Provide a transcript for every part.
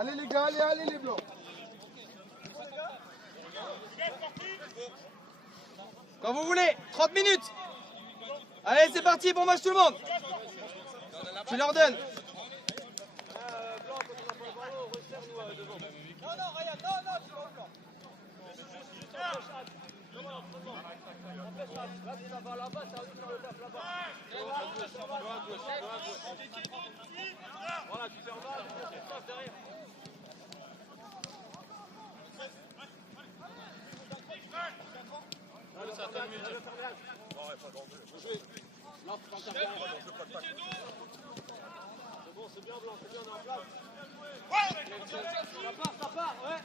Allez les gars, allez les blancs. Quand vous voulez, 30 minutes. Allez, c'est parti, bon match tout le monde. Tu leur donnes. Voilà, tu fais en bas, tu passes derrière. Ça attend une minute. Ouais, pas grand jeu. Faut jouer. Là, tu prends ta place. C'est bon, c'est bien blanc, c'est bien, on est en place. Ça part, ouais.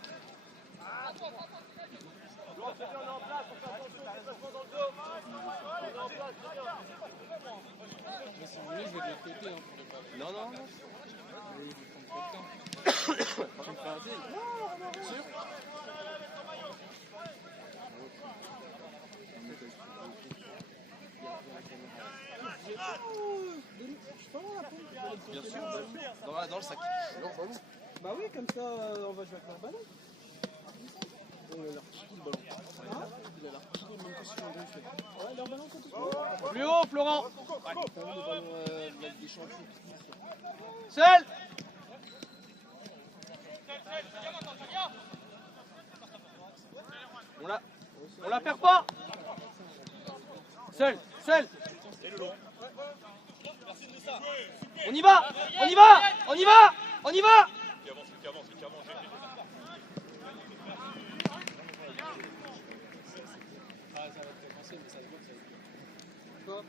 Blanc, c'est bien, on est en place. On fait attention, déplacement dans le dos. On est en place, c'est bien. Mais si vous voulez, je vais de l'autre côté. Hein, pour le pas. Non, non. Je vais prendre trop de temps. Tu me fais un deal. Sûr? Bien sûr, dans le sac. Bah oui, comme ça on va jouer avec leur ballon. Il a l'air petit le ballon. Hein? Il a l'air petit même que si Jean-Denis fait. Ouais, leur ballon c'est tout. Plus haut, Florent. T'as vu le ballon avec des champions? Seul. On la perd pas. Seul. On y va. Qui avance. Ah, ça va être français, mais ça se voit que ça va être.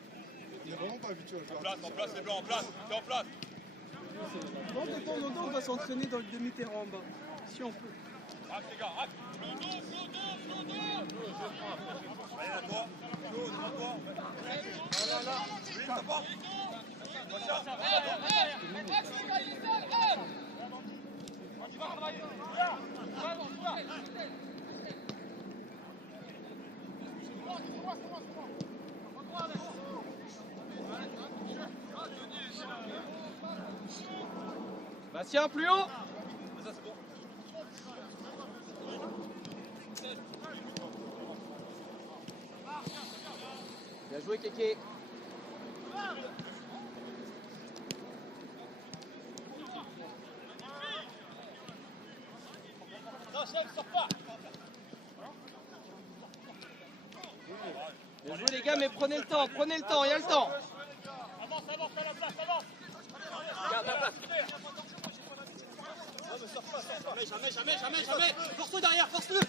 Il est vraiment pas habitué à jouer. En place, les blancs, en place. T'es en place. Bon, de temps en temps, on va s'entraîner dans le demi-terrain en bas. Si on peut. Arrête les gars, arrête. Allez, à toi. Là. Oui, ça part. Bastien, plus haut. Ça, c'est bon. Bien joué, Kéké. Bien joué les gars, mais prenez le temps, il y a le temps. Avance, à la place, avance. Garde la place. Jamais. Force-le derrière, force-le.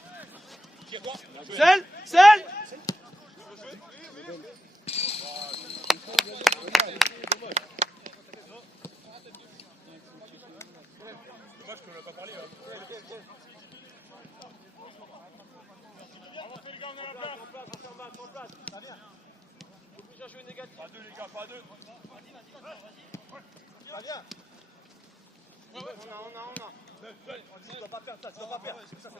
Seul. Dommage que je n'ai pas parlé. Avancez les gars, on est en place. Ça vient. Faut plus jouer négatif. Pas deux les gars, pas deux. Ça vient. On a. Tu dois pas perdre ça, Ça, c'est bon.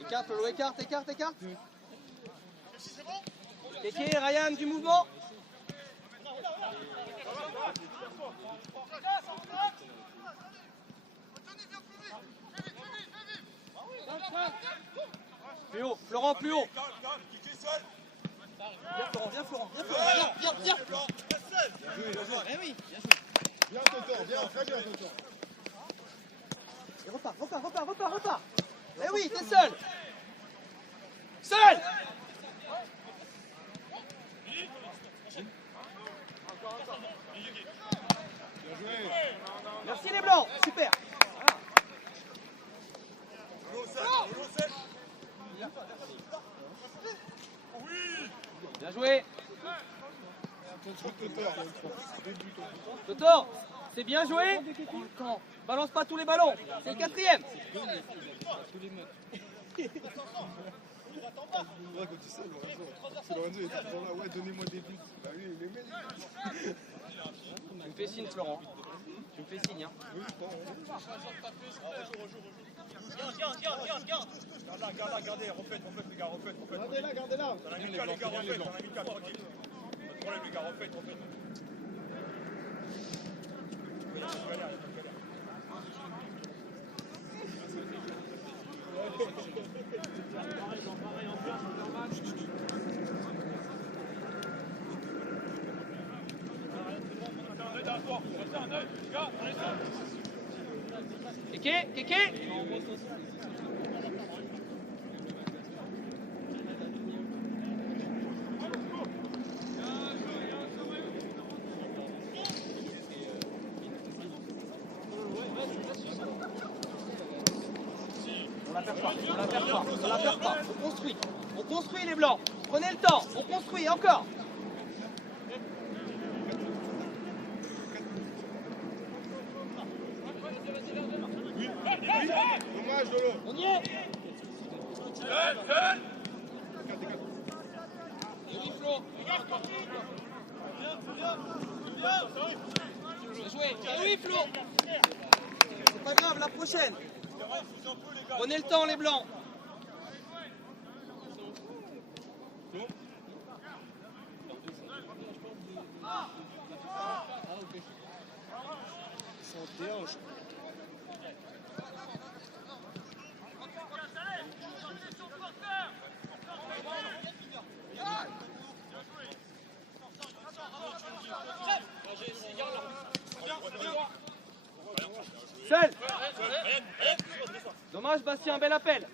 Écarte, Lolo, écarte. Kéké, Ryan, du mouvement. Plus haut, Florent, plus haut. Viens Florent. Eh oui, bien joué. Bien Tonton, très bien Tonton. Et repars. Eh oui, t'es seul. Bien joué. Merci les blancs, super. Bien joué. Toto, c'est bien joué. Balance pas tous les ballons, c'est le 4e. Tous les mecs. Ouais, quand tu sais, Lorenzo était toujours là, ouais, donnez-moi des buts. Bah oui, les mecs. Tu me fais signe, Florent. Tu me fais signe, hein. Oui, je crois. Garde là, gardez, refaites, les gars, refaites. Gardez-la. T'en as mis 4, les gars, refaites, tranquille. problème, les gars, refaites. Kéké. On la perd pas. On construit les blancs. Prenez le temps, on construit encore. Dommage, Lolo. On y est. Et oui, Flo. Bien joué. Et oui, Flo. C'est pas grave, la prochaine. Prenez le temps, les blancs. C'est en T1, je crois. Seul. Dommage, Bastien, bel appel.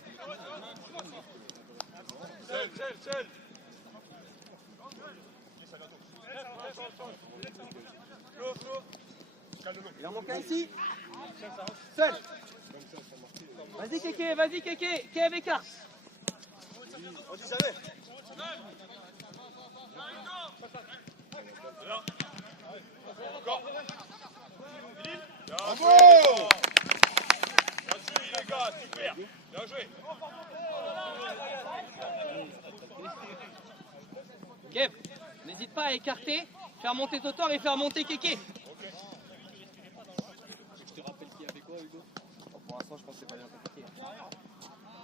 Seul. Il en manque un ici. Seul. Vas-y, Kéké. Kev écarte. On dit jamais. Bravo! Bien joué, les gars, super. Bien joué. Kev, n'hésite pas à écarter, faire monter Totor et faire monter Kéké. Je te rappelle qui avait quoi, Hugo? Pour l'instant, je pense que c'est pas bien compliqué.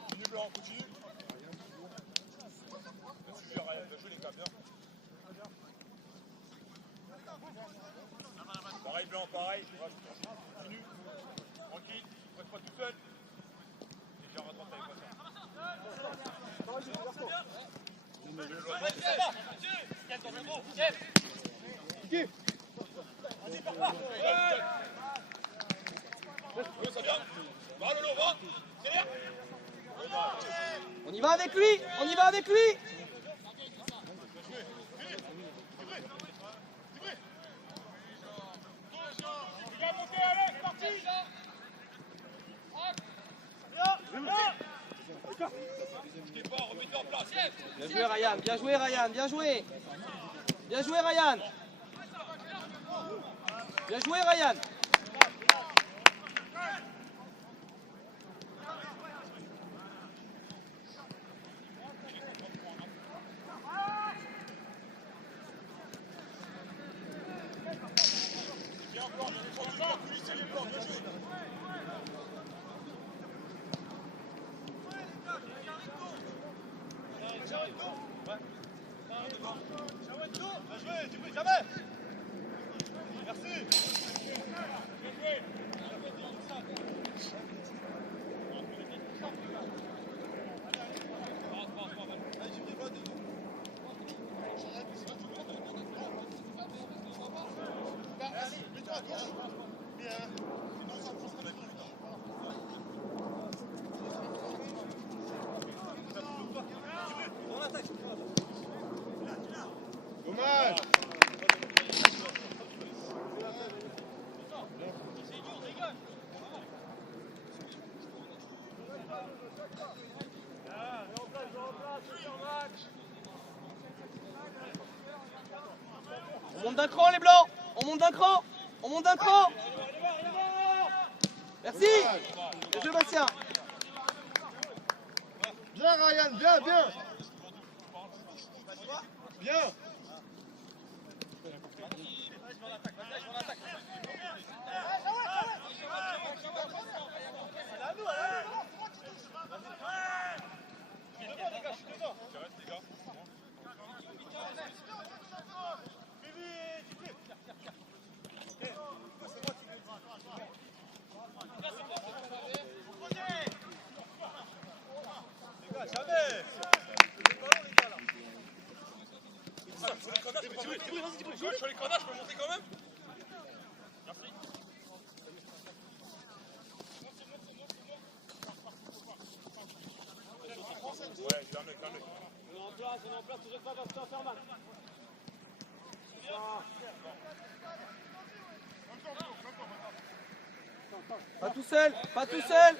Continue, Blanc, continue. Super, Ryan, bien joué, les gars, bien. Pareil, Blanc, pareil. Continue. Tranquille, reste pas tout seul. Déjà, rentre avec ça vient. Va, Lolo, va. C'est bien. On y va avec lui. Bien joué, Ryan. Dommage. On monte d'un cran, les blancs. On monte d'un cran. Merci. Bien joué, Bastien. Bien, Ryan, bien. Bien. jamais. Sur les corners, je peux monter quand même. Merci. Ouais, je vais un mec. On est en place, toujours pas Bastien, faire mal. Pas tout seul, pas tout seul.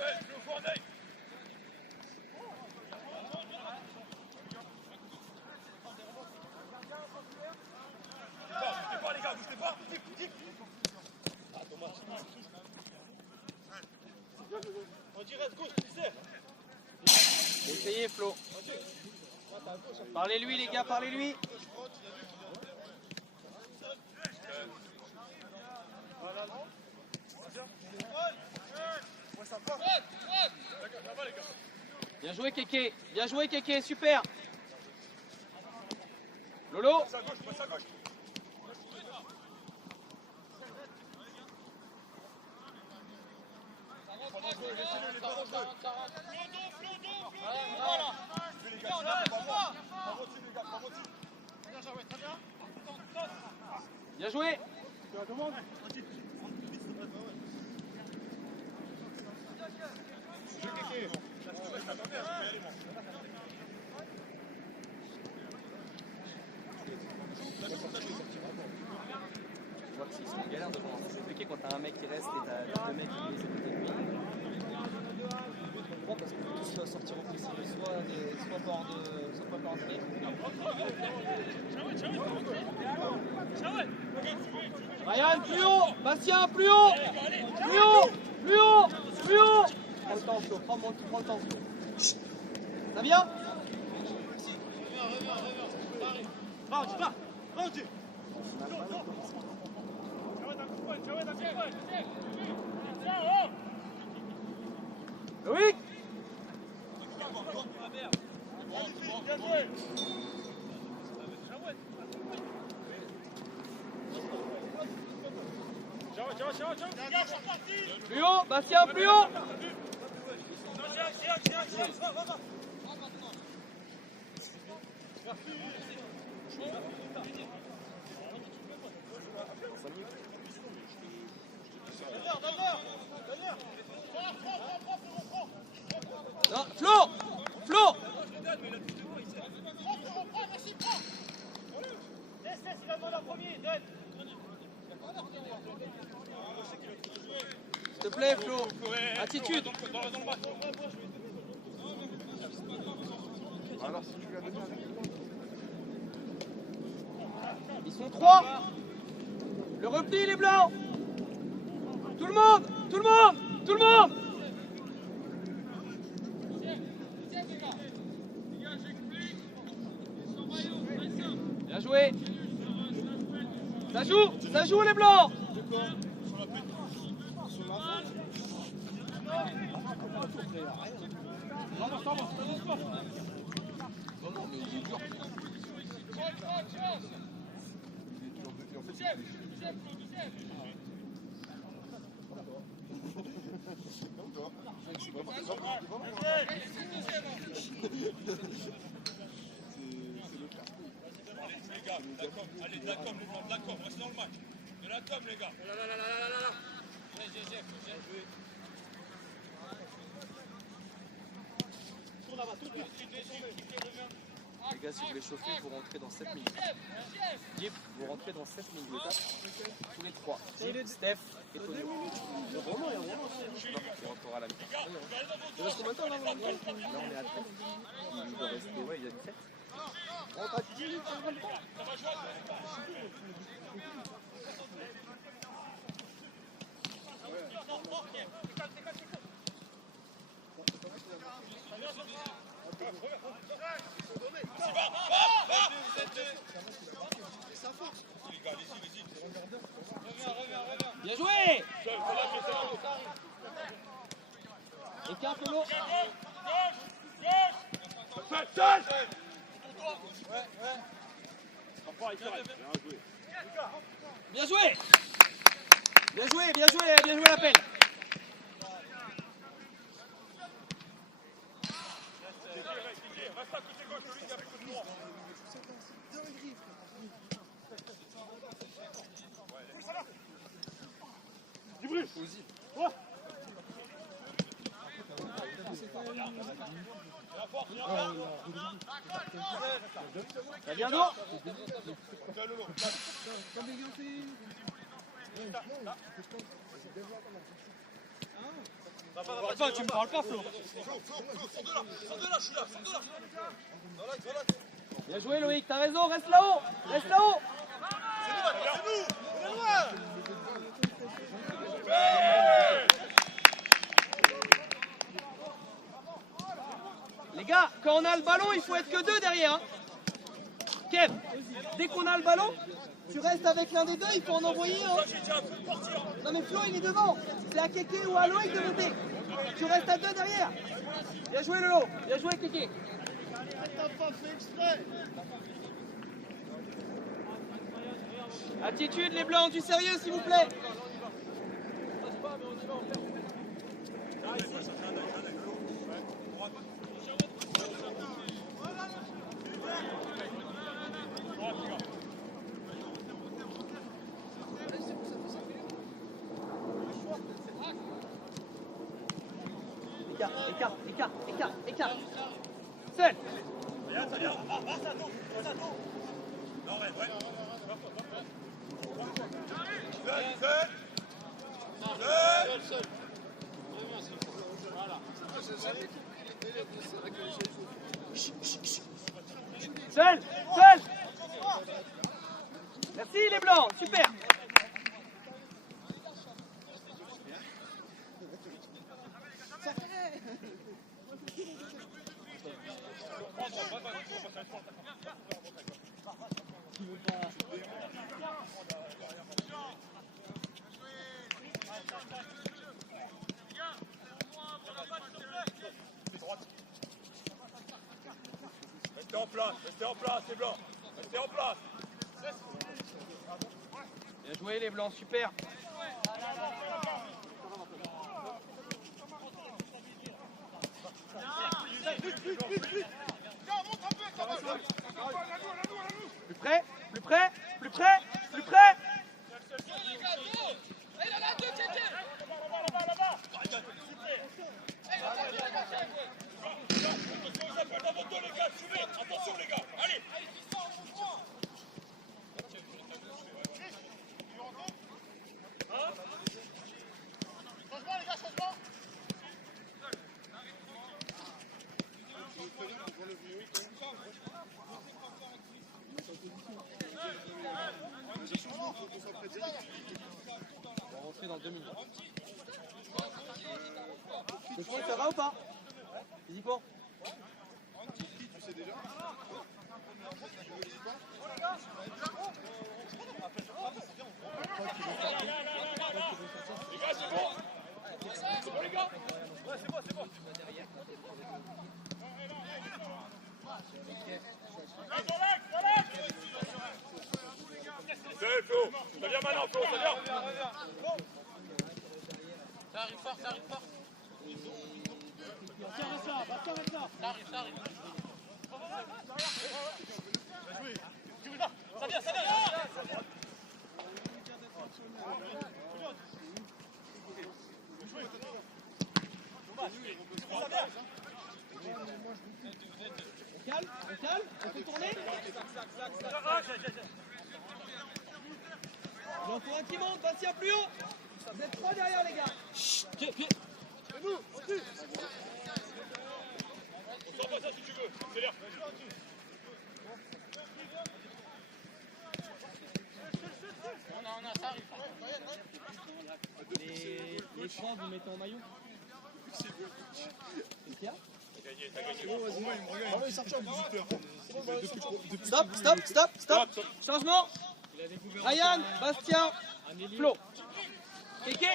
On dirait de gauche, tu sais. Essayez Flo. Parlez-lui les gars, parlez-lui. Bien joué Kéké, super. Lolo. Passe à gauche. Bien joué. Je vois qu'ils sont en galère devant. C'est compliqué quand t'as un mec qui reste et t'as deux mecs qui les écoutent de lui. Je comprends parce que tous doivent sortir au précis, soit pas en drift. Ryan, plus haut. Bastien, plus haut. Plus haut. Prends le temps, Flo. Prends le temps, Flo. Ça vient? Loïc. Plus haut, Bastien, plus haut. Non, Flo. S'il te plaît, Flo. Attitude. Alors, si tu lui as donné un Ils sont 3. Le repli, les blancs. Tout le monde. Bien joué. Ça joue les blancs. Allez, de la com, reste dans le match. De la com, les gars. Les gars, si vous voulez chauffer, vous rentrez dans 7 minutes. Jeep, vous rentrez dans 7 minutes. Tous les 3. Jeep, Steph et Tonio. On rentrera à la mi-temps. Il reste combien de temps là? Là, on est à 13. Il doit rester, il y a 17. On passe 10 minutes, ça va le temps. Bien joué. Et qu'un peu l'eau. Bien joué. Bien joué l'appel. Ça vient d'où? Enfin, tu me parles pas, Flo. Bien joué Loïc, t'as raison, reste là-haut. Reste là-haut. Les gars, quand on a le ballon, il faut être que deux derrière. Hein. Kev, dès qu'on a le ballon, tu restes avec l'un des deux, il faut en envoyer un. Non mais Flo, il est devant. C'est à Kéké ou à Loïc de monter. Tu restes à deux derrière. Bien joué Lolo, bien joué Kéké. Attitude les blancs, du sérieux s'il vous plaît. Écart. Seul. Ça vient. Non, ouais. Seul. Seul. Merci les blancs, super. Restez en place, les blancs. Restez en place. Bien joué les blancs, super. Plus près. Attention les gars, allez. On va rentrer dans 2 minutes. Le point, ça va ou pas? Vas-y pour. Tu sais déjà? Les gars, c'est bon. C'est bon les gars. Ouais, c'est bon. C'est Flo. Ça vient maintenant, Flo, ça vient. Ça arrive fort. Tiens, reste là. Ça arrive. Ça vient. On calme, on peut tourner. Il en faut un qui monte, Bastien plus haut. Vous êtes 3 derrière les gars. On sort pas ça si tu veux. C'est l'air. Non, ça arrive. Les 3 vous mettez en maillot. C'est bien. T'as gagné. Au moins, il me regarde. Il est sorti à 18h. Stop. Changement. Ryan, Bastien, Flo. Kéké,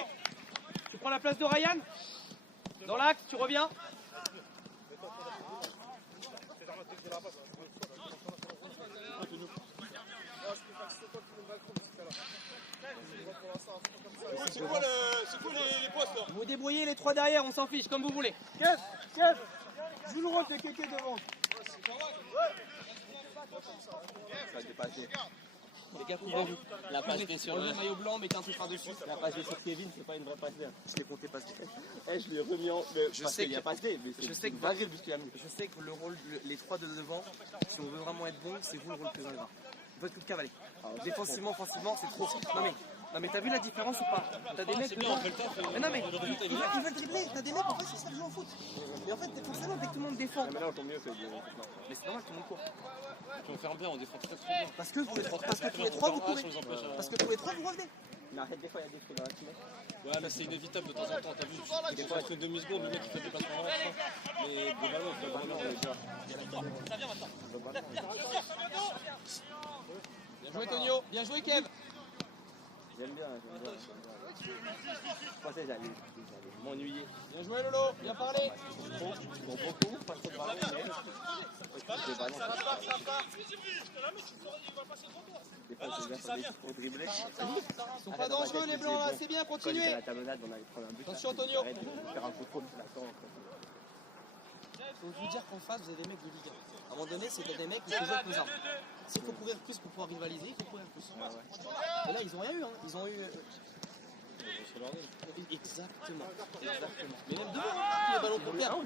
tu prends la place de Ryan. Dans l'axe, tu reviens. C'est quoi les postes là? Vous vous débrouillez les 3 derrière, on s'en fiche, comme vous voulez. Kev, joue le rôle de Kéké devant. Ça a dépassé. Les gars, couvrez-vous. La passe D sur le maillot blanc, mettez un truc par-dessus. La passe D sur Kevin, c'est pas une vraie passe D. Je l'ai compté passe D. Eh, je lui ai remis en. Je sais qu'il y a passe D, mais je sais c'est que une dinguerie le but qu'il a mis. Je sais que le rôle, les trois de devant, si on veut vraiment être bon, c'est vous le rôle plus ingrat. Vous faites tout de cavaler. Défensivement, offensivement, c'est trop. Non mais t'as vu la différence ou pas? T'as des mecs devant. Mais non mais ils veulent dribbler. T'as des mecs en fait c'est ça le jeu en foot. Et en fait forcément dès que tout le monde défend. Mais là, on tombe mieux, c'est bien. Mais c'est normal que tout le monde court. On ferme bien, on défend très bien. Parce que tous les trois vous courez. Parce que tous les trois vous revenez. Mais arrête, des fois, il y a des trucs dans la team. Ouais, là c'est inévitable de temps en temps, t'as vu. Des fois, après une demi-seconde, le mec il fait des placements en l'air. Mais globalement, Vraiment, on est déjà. Bien joué Tonio, bien joué Kev. J'aime bien. Je pensais que j'allais m'ennuyer. Bien joué Lolo, bien parlé. Bon, beaucoup, pas trop de ballons, mais. Des ballons. Des fois, c'est bien sur des trucs pour dribbler. Ils sont pas dangereux les blancs là, c'est bien, Quand j'étais à continuez. la talonnade, on allait prendre un but. Attention, Antonio. Arrête de faire un contrôle, tu l'attends. Faut vous dire qu'en face vous avez des mecs de Ligue 1. À un moment donné, c'est des mecs qui se jouent plus armes. S'il faut courir plus pour pouvoir rivaliser, il faut courir plus. Et là, ils ont rien eu, hein. Ils ont eu. Exactement. Mais même devant, hein, les ballons pour perdre.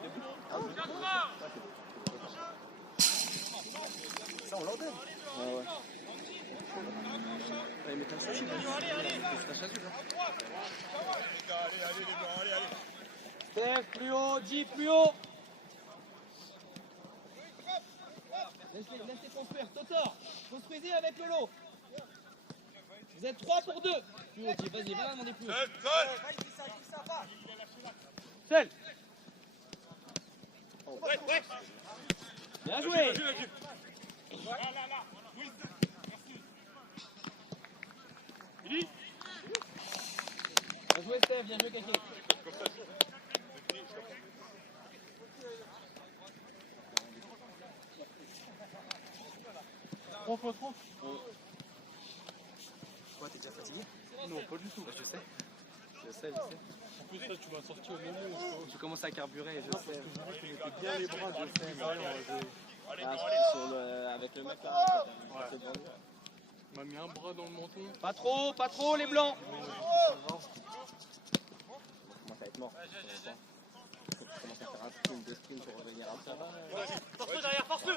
Ça, on leur donne. Ouais. Ouais, mais comme ça, c'est bon. Steph, plus haut, J, plus haut. Laissez construire. Totor, construisez avec le lot. Vous êtes 3 pour 2. Plus haut, J, vas-y, va demander plus haut. Seul. Bien joué. Bien joué Steph, bien joué Keke. 3 fois 30. Quoi, t'es déjà fatigué? Non, pas du tout. Je sais. En plus, ça, tu m'as sorti au moment où Tu commences à carburer, je sais. je mettais bien les bras, je sais. Avec le mec là, Il m'a mis un bras dans le menton. Pas trop les blancs. commence à être mort. Je commence à faire un sprint, 2 sprints pour revenir après. Force-le derrière, force-le.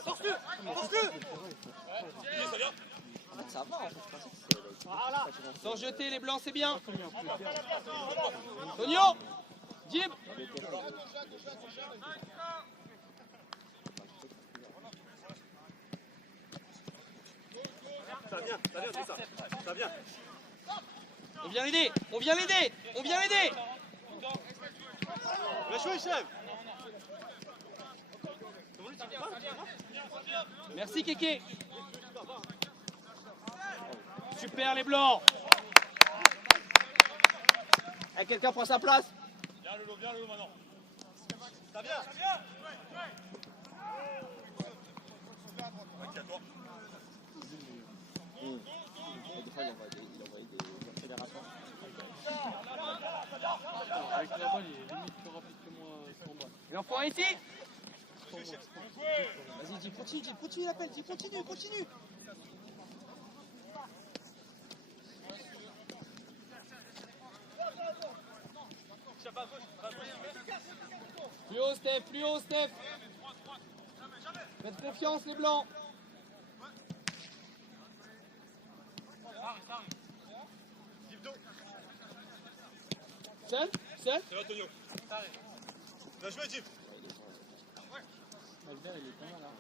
En fait, ça va, en fait, je pensais que c'était. Sans jeter les blancs, c'est bien. Tonio, Jim. Ça vient, c'est ça. Ça vient. On vient l'aider. Bien joué, chef. Merci Keke. Super les blancs. Eh, quelqu'un prend sa place. Viens Lolo maintenant. Ça vient. Ok, à toi. Des fois, il envoyait des accélérations. Avec la balle, il est limite plus rapide que moi sans balle. Il en faut un ici. Vas-y, Vas-y, Jim, continue l'appel, Jim, continue. Plus haut, Steph. Faites confiance, les blancs. Seul. C'est là, Tonio. Bien joué, Jim. Albert, il est pas mal, hein.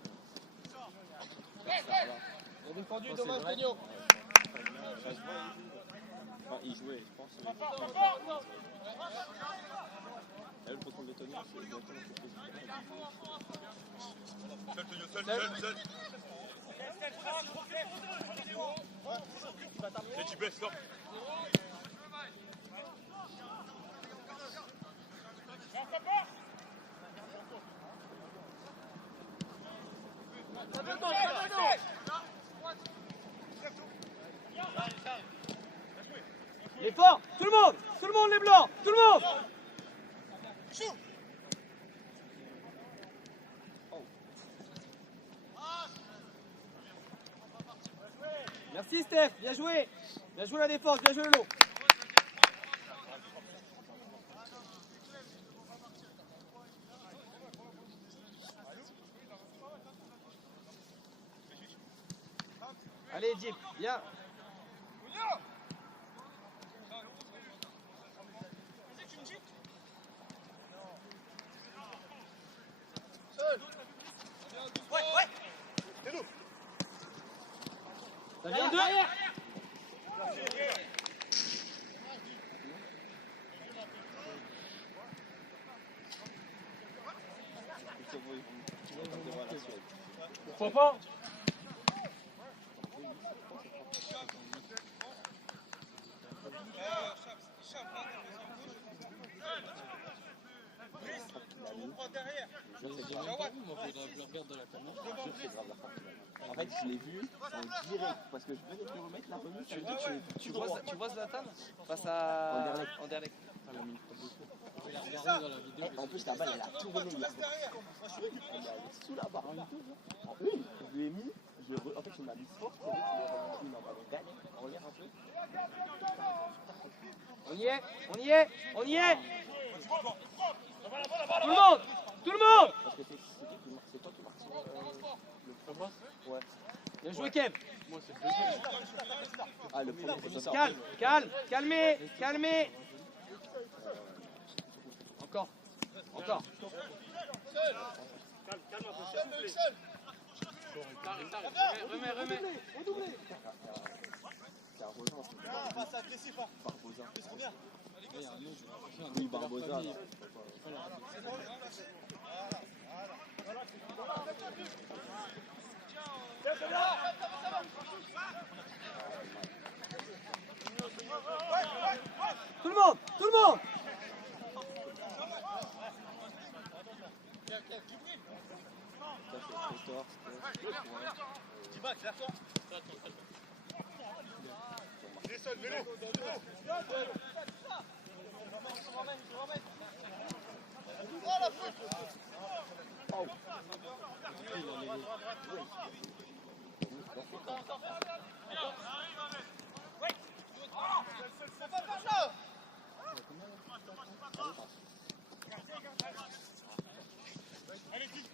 Il a défendu, dommage, Tonio. Enfin, il jouait, je pense. Là, le contrôle de Tony, c'est exactement ce que Seul, Tonio, seul. Et tu baisses, sors. L'effort, tout le monde les blancs, tout le monde. Merci Merci Steph, bien joué. Bien joué la défense, bien joué le long. Allez Jim, bien. Ça vient deux. Pourquoi pas? En fait, je l'ai vu en direct parce que je venais de le remettre la remise. Tu vois Zlatan face à Anderlecht. En plus, la balle, elle a tourné. Elle est sous la barre. En une, je lui ai mis. En fait, il m'a mis fort. Il m'a gagné. On regarde un peu. On y est, on y est, on y est. Tout le monde, tout le monde. Parce que c'est toi qui marques sur le ouais. Bien joué Kev. Moi, c'est le deuxième. Ah, le premier, c'est ça. Calme, calme, calmez, calmez. Encore, encore. Remets. C'est un Rosin. Pas agressif, hein. Barbosa. Oui, Barbosa. Tout le monde, tout le monde.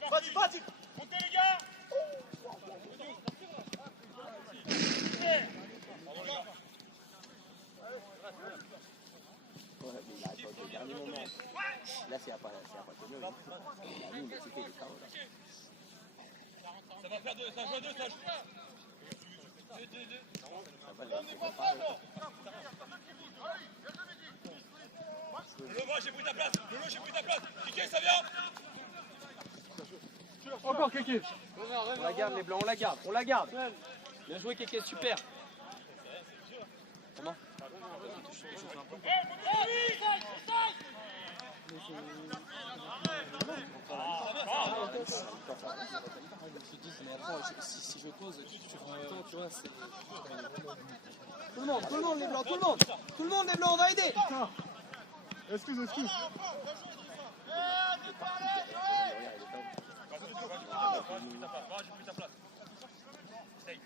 Vas-y, montez les gars. Ouais, mais il a attendu le dernier moment. Là, c'est à pas tenir. Il a mis, il a fait les carreaux là. Ça va faire deux, ça joue à deux, ça joue. Ça va, là, c'est pas. Le moi, j'ai pris ta place. Le j'ai pris ta place. Kiki, ça vient. Encore Kéké. On la garde les blancs, on la garde, on la garde. Bien joué Kéké, super. Comment? Si je pose sur un temps, tu vois, c'est. Tout le monde les blancs, tout le monde les blancs, on va aider. Excuse. J'ai pris ta place. Stay.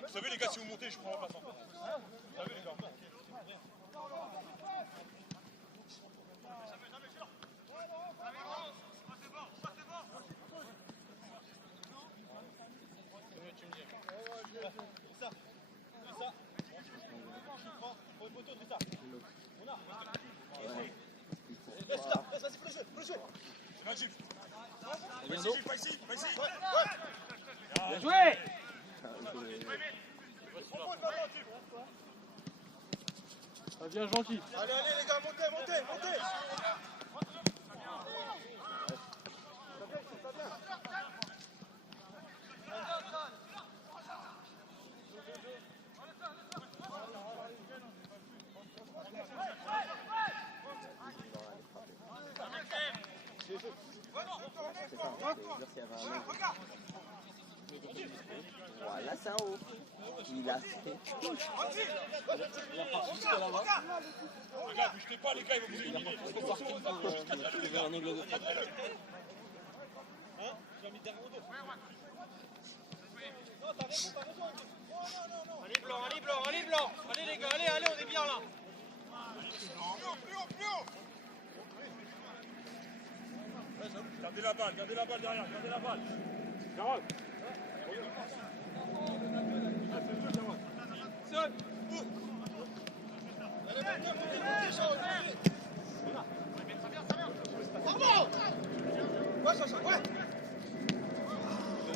Vous savez les gars, si vous montez, je prends la place encore. Vous savez les gars. Bien joué. Ça devient gentil. Allez les gars, montez. Voilà, c'est un haut. Il a fait. La partie jusqu'à là-bas. Les gars, bougez pas, les gars, ils vont vous éliminer. Il faut partir pour trouver un angle de frappe. Allez blanc. Allez les gars, allez, on est bien là. Gardez la balle derrière, gardez la balle. Carotte.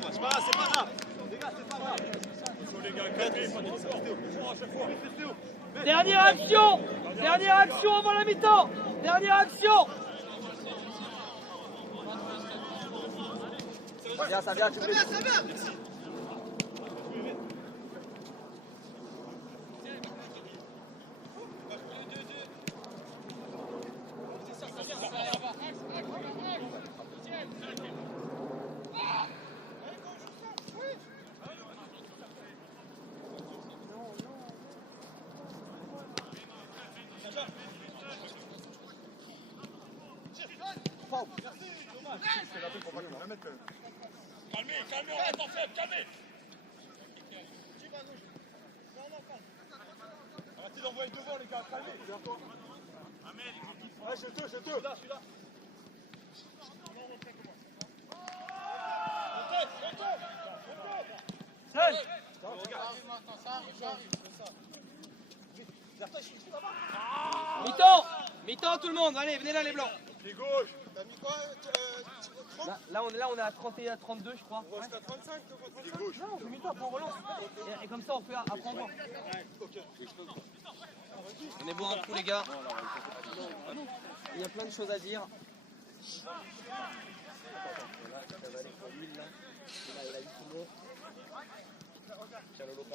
C'est pas grave. Les gars, c'est pas grave. Les gars, calmez, pas de à chaque fois. Dernière action avant la mi-temps. Dernière action. Ça vient, tu peux. Calmez, on reste en faible, calmez. Arrêtez d'envoyer devant, les gars, calmez. Ouais, je te. Celui-là. Mi-temps tout le monde, allez, venez là les blancs. Pied gauche. T'as mis quoi Là on est à 31, à 32 je crois. On reste à 35, Pied gauche. Non, j'ai mis toi, après on relance. Et comme ça on peut apprendre. On est bon un coup les gars. Il y a plein de choses à dire.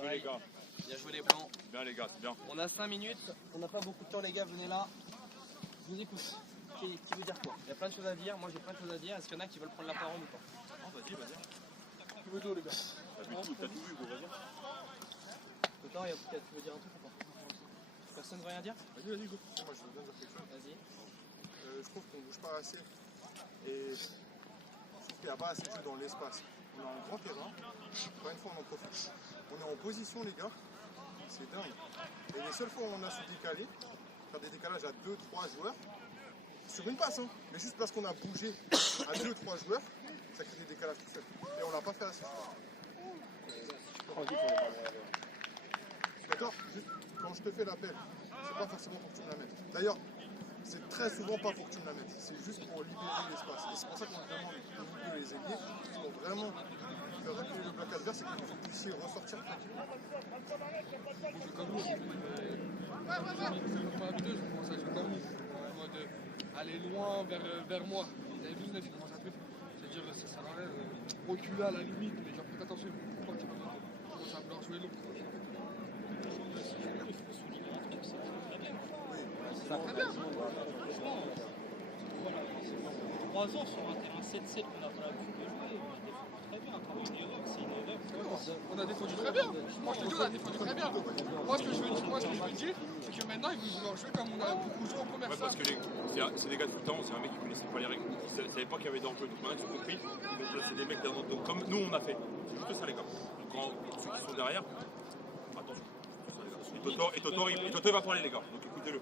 Bien, les gars. Bien joué les blancs. Bien, les gars, c'est bien. On a 5 minutes, on n'a pas beaucoup de temps les gars, venez là. Je vous écoute. Qui veut dire quoi? Il y a plein de choses à dire, moi j'ai plein de choses à dire. Est-ce qu'il y en a qui veulent prendre la parole ou pas? Vas-y. Tu veux d'eau, les gars? T'as tout vu, gros, vas-y. Autant, tu veux dire un truc ou pas? Personne ne veut rien dire? Vas-y, go. Moi, je veux bien dire quelque chose. Vas-y. Je trouve qu'on ne bouge pas assez. Et je trouve qu'il n'y a pas assez de jeu dans l'espace. On a un grand terrain. Encore une fois, on en profite. On est en position, les gars. C'est dingue. Et les seules fois où on a su décaler, faire des décalages à 2-3 joueurs, sur une passe, hein, mais juste parce qu'on a bougé à 2-3 joueurs, ça crée des décalages tout seul. Et on l'a pas fait assez. D'accord? Juste quand je te fais l'appel, c'est pas forcément pour que tu me la mettes. D'ailleurs, c'est très souvent pas pour que tu me la mettes. C'est juste pour libérer l'espace. Et c'est pour ça qu'on demande au milieu les ailiers pour vraiment faire reculer le bloc adverse et que vous puissiez ressortir tranquillement. Comme nous, je pas habitué, je commence à jouer comme nous. En mode aller loin vers moi. Vous avez vu, il commence à truc. C'est-à-dire, ça sert à rien. Reculer à la limite, mais genre, faites attention. Pourquoi tu vas commencer à vouloir jouer long? Ça très bien. 3 ans sur un terrain 7-7 qu'on n'a pas l'habitude de jouer, on défend très bien. Quand on est rock, c'est une erreur. On a défendu très bien. Moi, je te dis, on a défendu très bien. Moi, ce que je veux dire, c'est que maintenant, ils vont vouloir jouer comme on a beaucoup joué en première Ouais, parce que c'est des gars de tout le temps, c'est un mec qui ne connaissait pas les règles. Ils ne savaient pas qu'il y avait d'enjeu. Donc maintenant, ils ont compris. Ils vont placer des mecs dans notre dos, comme nous, on a fait. C'est juste ça, les gars. Donc, quand ceux qui sont derrière, attention. Et Toto, il va parler, les gars. Donc, écoutez-le.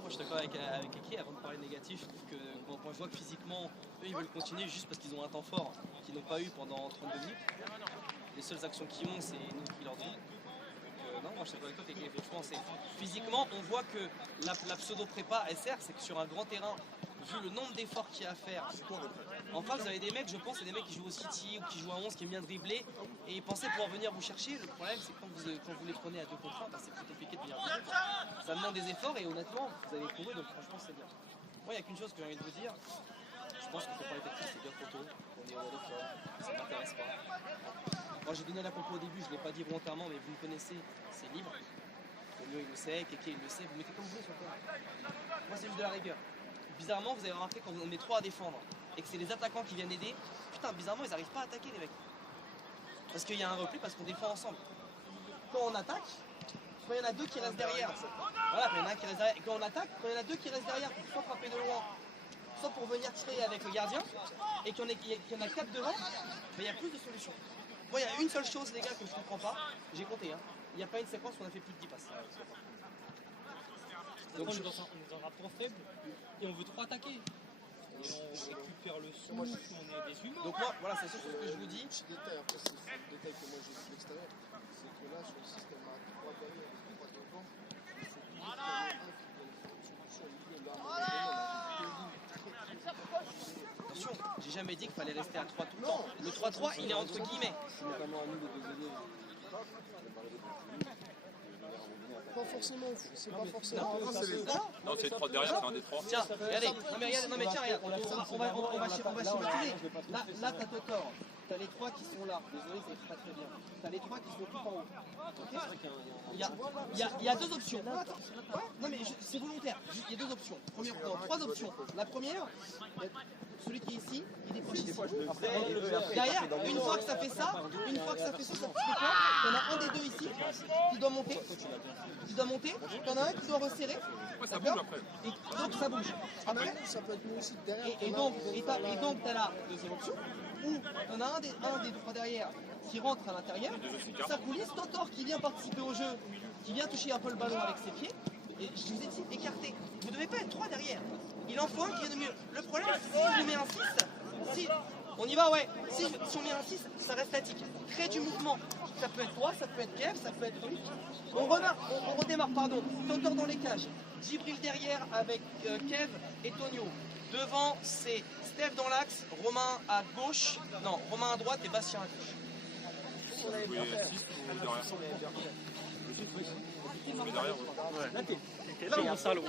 Moi je suis d'accord avec Eki, avant de parler négatif, je trouve que quand je vois que physiquement, eux ils veulent continuer juste parce qu'ils ont un temps fort qu'ils n'ont pas eu pendant 32 minutes. Les seules actions qu'ils ont, c'est nous qui leur donnons. Donc non, moi je suis d'accord avec toi, Eki, franchement, physiquement, on voit que la pseudo-prépa, elle sert, c'est que sur un grand terrain, vu le nombre d'efforts qu'il y a à faire, en face vous avez des mecs, je pense, c'est des mecs qui jouent au City ou qui jouent à 11, qui aiment bien dribbler, et ils pensaient pouvoir venir vous chercher. Le problème c'est que quand vous les prenez à 2 contre 1, c'est plus compliqué de venir vous chercher. Ça demande des efforts et honnêtement, vous avez trouvé, donc franchement c'est bien. Moi il n'y a qu'une chose que j'ai envie de vous dire, je pense que pour parler tactique c'est bien trop tôt, on est au Wallofort, ça ne m'intéresse pas. Moi j'ai donné la compo au début, je ne l'ai pas dit volontairement, mais vous me connaissez, c'est libre. Le mieux il le sait, Keke il le sait, vous mettez comme vous voulez sur le terrain. Moi c'est juste de la rigueur. Bizarrement, vous avez remarqué quand on est 3 à défendre et que c'est les attaquants qui viennent aider, putain, bizarrement, ils n'arrivent pas à attaquer les mecs. Parce qu'il y a un repli, parce qu'on défend ensemble. Quand on attaque, quand il y en a deux qui restent derrière, voilà, quand il y en a un qui reste derrière, et quand on attaque, quand il y en a deux qui restent derrière pour soit frapper de loin, soit pour venir tirer avec le gardien, et qu'il y en a 4 devant, il y a plus de solutions. Moi, il y a une seule chose, les gars, que je comprends pas, j'ai compté, hein. Il n'y a pas une séquence où on a fait plus de 10 passes. Donc on est dans un rapport faible et on veut trop attaquer. Et on récupère le son, on est des humains. Donc moi, voilà, c'est ça ce que je vous dis. Petit détail, après c'est le détail que moi j'ai vu de l'extérieur, c'est que là sur le système à 3 derrière et 3 devant, il faut qu'il y en ait un qui donne une solution au milieu. Là, à un moment donné, on a deux lignes très Attention, j'ai jamais dit qu'il fallait rester à 3 tout le temps. Le 3-3, il est entre guillemets. Notamment à nous, les deux aînés. Pas forcément, c'est pas forcément. Non, c'est 3 derrière, c'est un des 3. Tiens, regardez, non mais tiens, regarde, on va schématiser. Là, t'as deux torts. T'as les 3 qui sont là, désolé, c'est pas très bien. T'as les 3 qui sont tout en haut. Il y a 2 options. Non, attends. Ouais, non mais c'est volontaire. Il y a 2 options. 3 options. La première, celui qui est ici, il décroche ici. Derrière, une fois que ça fait ça, ça te fait quoi? T'en as un des deux ici qui doit monter. T'en as un qui doit resserrer. Ouais, ça bouge après. Et donc ça bouge. Après, Ça peut être nous aussi derrière. et donc t'as la deuxième option où t'en as un des 3 derrière qui rentre à l'intérieur, ça coulisse, Totor qui vient participer au jeu, qui vient toucher un peu le ballon avec ses pieds, et je vous ai dit écarté. Vous ne devez pas être 3 derrière. Il en faut un qui est de mieux. Le problème, c'est que si je mets un 6, on y va, ouais. Si on met un 6, ça reste statique. Crée du mouvement. Ça peut être toi, ça peut être Kev, ça peut être lui. On redémarre, pardon. Totor dans les cages. Djibril derrière avec Kev et Tonio. Devant, c'est Steph dans l'axe, Romain à gauche. Non, Romain à droite et Bastien à gauche. Vous pouvez 6 ou derrière. On met derrière. Là, t'es là, mon salaud.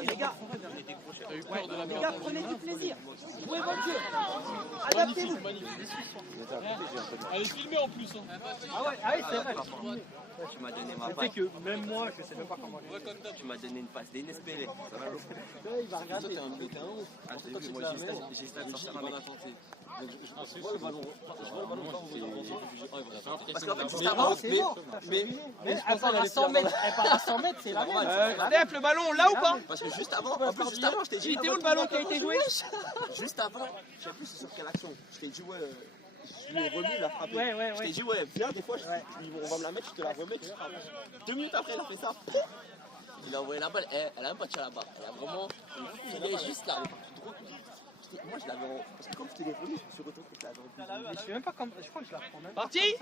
Les gars, prenez du plaisir. Jouez votre jeu. Adaptez-vous. Elle est filmée en plus. Ah ouais, c'est vrai. Tu m'as donné ma Tu sais passe. que même moi, je sais même pas comment Tu m'as donné une passe d'inespéré. il va regarder. T'es un boutin. Ah, t'as vu, moi j'ai essayé de sortir un mec. Je vois le ballon. Parce qu'en fait, c'est avant. Mais Elle part à 100 mètres, c'est la même. Steph, le ballon, là ou pas? parce que juste avant, en plus, juste avant, je t'ai dit. Il était où le ballon qui a été joué? Juste avant, je sais plus c'est sur quelle action. Je t'ai dit, ouais, je lui ai remis, il a frappé. Ouais. Je t'ai dit, ouais, viens, des fois, on va me la mettre, je te la remets, tu frappes. 2 minutes après, il a fait ça. Il a envoyé la balle, elle a même pas tiré la balle. Elle a vraiment. Il est juste là. Moi, je l'avais en. Parce que quand je t'ai remis, je me suis retrouvé que je l'avais en plus. Mais je sais même pas comment. Je crois que je la prends même. Parti?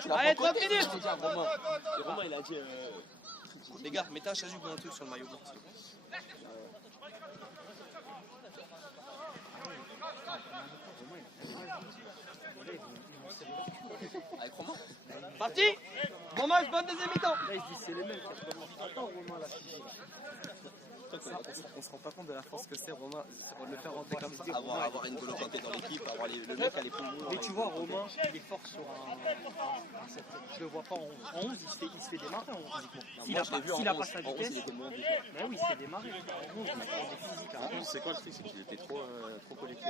Tu l'as Allez, pas 30 minutes. Je t'ai dit à Romain. Et Romain, il a dit. Les gars, mettez un chasuble ou un truc sur le maillot blanc. Avec Romain. Parti? Bon match, bonne deuxième mi-temps. Là, il se dit c'est les mêmes. Attends, Romain, là. On se rend pas compte de la force que c'est, Romain, de le faire rentrer comme ça. Avoir une N'Golo Kanté dans l'équipe, avoir le mec à les poumons. Mais tu vois, Romain, il est fort sur un. Je le vois pas en 11, il se fait démarrer en 11 physiquement. S'il a pas sa vitesse. Mais oui, il se fait démarrer. En 11, il est physique. Par contre, c'est quoi le truc? C'est qu'il était trop collectif.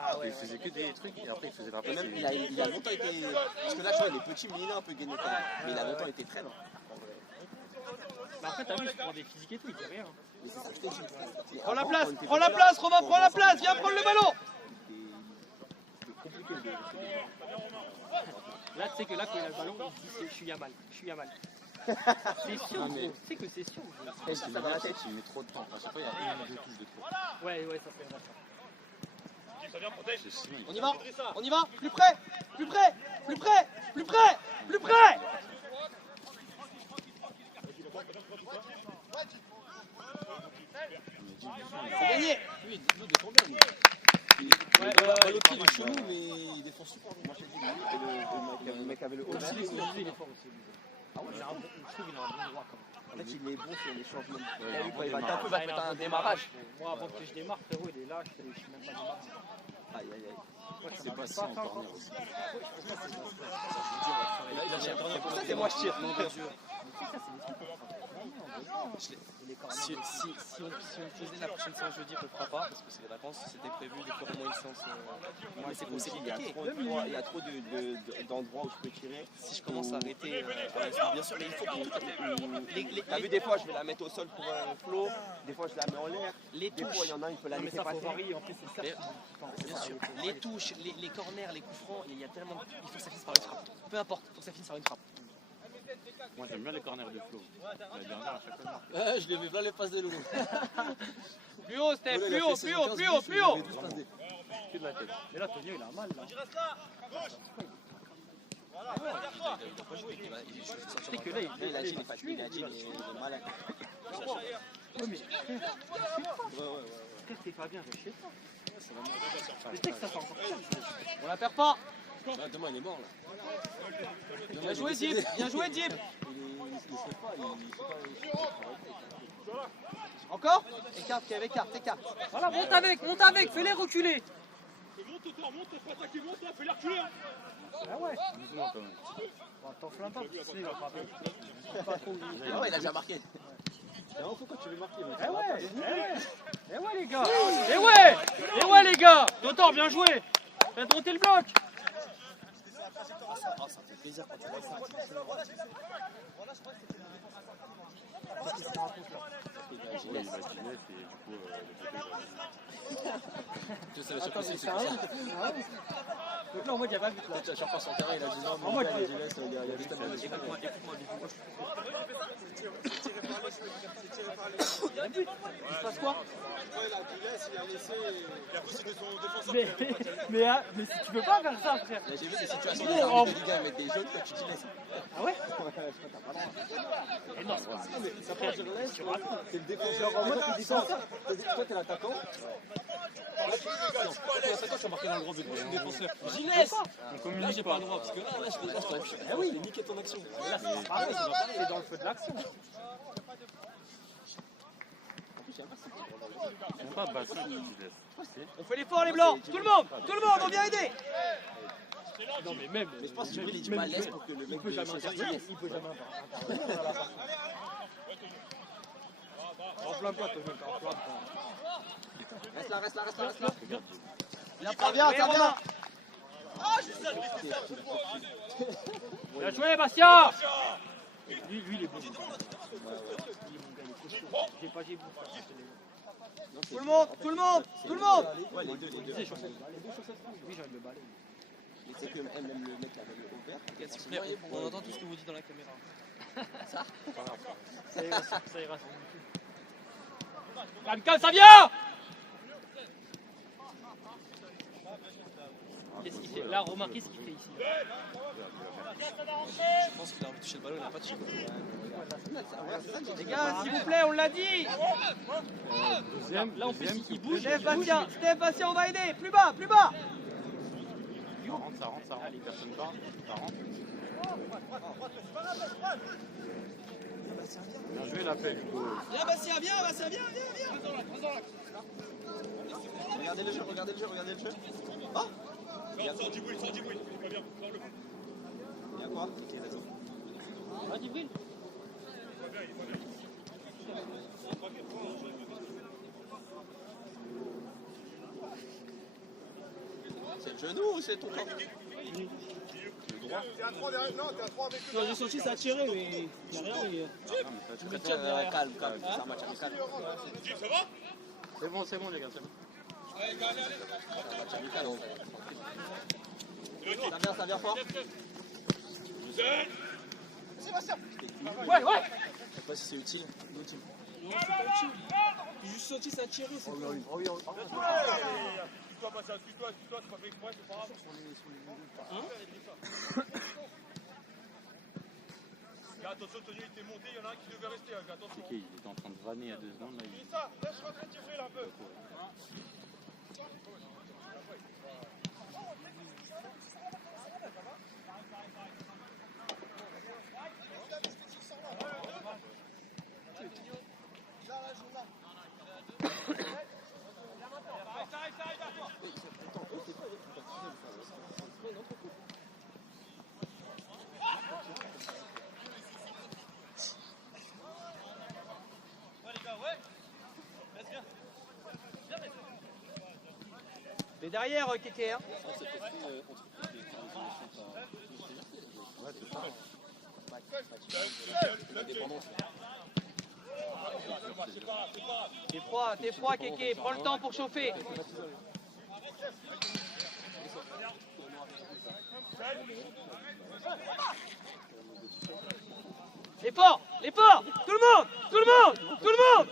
Ah ouais. Il faisait que des trucs et après il faisait la Et passe. même, il a longtemps été. Parce que là, tu vois, il est petit, mais il est un peu gainé quand même. Mais il a longtemps été très lent. Mais après, t'as vu, il se prend des physiques et tout, il fait rien. Mais c'est ça que je t'ai dit. Prends la place, Romain, prends la place, viens prendre le ballon. C'était compliqué. Là, tu sais que là, quand il a le ballon, il se dit je suis Yamal. C'est sûr, Non, mais- tu sais que c'est sûr. Il met dans la tête, il met trop de temps. À chaque fois, il y a une ou deux touches de trop. Ouais, ça fait un affaire. C'est sinon, On y va, plus près. C'est gagné. Lui, il défend bien. Balotti, il est chelou, mais il défend super bien. Moi, je te dis, le mec avait le haut. Il est fort aussi. Ah ouais, je trouve qu'il a un bon droit quand même. en fait, il est bon sur les changements. Il va Il va te mettre un démarrage. Moi, avant que je démarre, frérot, il est là, je suis même pas démarré. Aïe, aïe, aïe. Moi, je C'est pas ça en corner aussi. C'est pour ça que moi, je tire. Si on faisait la prochaine séance jeudi, on ne le fera pas parce que c'est les vacances, c'était prévu de faire au moins une séance. Mais c'est compliqué. Il y a trop d'endroits où je peux tirer. Si je commence à arrêter, bien sûr, mais il faut que. T'as vu, des fois je vais la mettre au sol pour un flow, des fois je la mets en l'air, des fois il y en a, il peut la laisser passer. Bien sûr, les touches, les corners, les coups francs, il y a tellement de... Il faut que ça finisse par une frappe. Peu importe, il faut que ça finisse par une frappe. Moi j'aime bien les corners de Flo. La dernière à chaque fois. Je l'ai vu plein les passes de Loulou. Plus haut, Steph, plus haut, plus haut, plus haut, plus haut. Que de la tête. Mais là, Tonio, il a mal. Là. Il doit pas jouer, C'est que là, Il a dit, il est fatigué, il est malade. Ouais, mais qu'est-ce que c'est pas bien, je sais pas. Je sais que ça fait encore ça. On la perd pas. Demain il est mort là. Bien joué Dip, bien joué Dip. Il sait pas, Encore. Écarte, Kev, écarte. Voilà, monte avec, fais-les reculer. Monte, faut attaquer, monte, fais-les reculer. Ah ouais. Doucement quand même. Bon, t'enflamme pas, parce que sinon il va frapper. Ah ouais, il a déjà marqué. Eh ouais les gars. Eh ouais les gars. Totor, bien joué. Faites monter le bloc. Ça fait plaisir quand tu vois ça. Ouais, il va Ginette et du coup Je sais, je sais, c'est ça. Donc là en mode il y a pas de but là. À chaque fois son terrain il a dit non, En mode il a dit laisse, il y a juste un peu de Écoute-moi. Il se passe quoi? Il a possédé son défenseur. Mais si tu peux pas faire ça frère. J'ai vu des situations où les arbitres de Ligue 1 avec des jeunes, toi tu dis laisse. Ah ouais? Mais non, c'est pas ça. Ça prend sur l'aise, c'est le défenseur. En mode tu dis ça. Toi t'es l'attaquant. L'attaquant tu as marqué dans le gros but, le défenseur. Ginès. Là j'ai pas le droit parce que là je peux niquer ton action. Là c'est pareil, c'est dans le feu de l'action. C'est pas Bassin qui laisse. On fait l'effort les blancs. Tout le monde, on vient aider. Non mais même. Mais je pense que Jibril il dit pas laisse pour que le mec peut jamais intervenir. Il peut jamais intervenir dans la partie. Enflamme pas, Tonio, enflamme pas. Reste là. Ça vient. Bien joué, Bastien. Lui, il est bon. Il est mon gars, il est costaud. J'ai pas vu ça. Tout le monde. Ouais, les deux. Les deux chaussettes. Oui, j'ai envie de le balayer. C'est que même le mec là, le vert. S'il vous plaît, on entend tout ce que vous dites dans la caméra. Ça ira sur YouTube. Calme, ça vient. Qu'est-ce qu'il fait? Là, remarquez ce qu'il fait ici. Je pense qu'il a envie de toucher le ballon, il n'a pas touché le ballon. Les gars, s'il vous plaît, on l'a dit. Là, en plus, il bouge. Steph, Bastien, on va aider. Plus bas. Ça rentre, les personnes pas. Ça rentre. Bien joué l'appel, Hugo. Viens Bastien, viens. Regardez le jeu. Oh. Il y a quoi? Ok, d'accord. Ah, Djibril. C'est le genou ou c'est ton corps? T'es à 3 derrière. Non, t'es à 3 avec J'ai senti ça tirer, mais il n'y a rien. Calme, c'est un match amical. C'est bon les gars, c'est bon. Ça vient fort. Ouais. Je sais pas si c'est utile. J'ai juste senti ça tirer. Excuse-toi, c'est pas fait exprès, c'est pas grave. Attention, Tonio, il était monté, il y en a un qui devait rester. Attention. C'est qu'il était en train de vanner à 2 secondes. Là, C'est ça, laisse rentrer Djibril un peu. Fais derrière, Kéké. Hein. T'es froid, Kéké. Prends le temps pour chauffer. L'effort, tout le monde.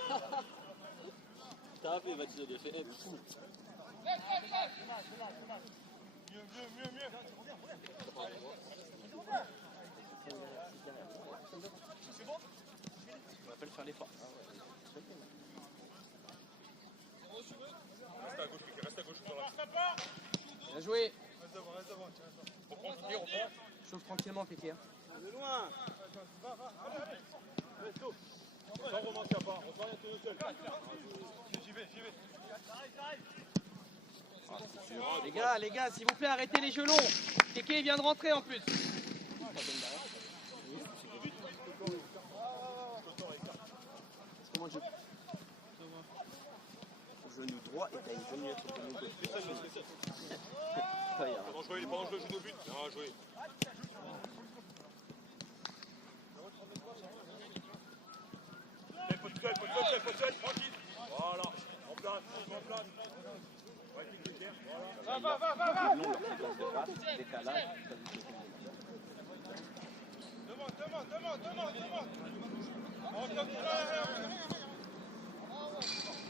T'as fait, Mathieu, de fait. Mieux. On va pas le faire l'effort. Reste à gauche. Bien joué. Reste devant. Chauffe tranquillement, Kéké. Hein. De loin. Sans Romain qui a pas. On s'en vient tout seul. J'y vais. Les gars, s'il vous plaît, arrêtez les gelons. Kéké vient de rentrer en plus. Comment je... Genou droit et t'as une genou sur le genou gauche. Pendant que je joue au but. Bien joué. Faut de seul, tranquille. Voilà, en place. Ouais, voilà. Va. Décalage. Demande.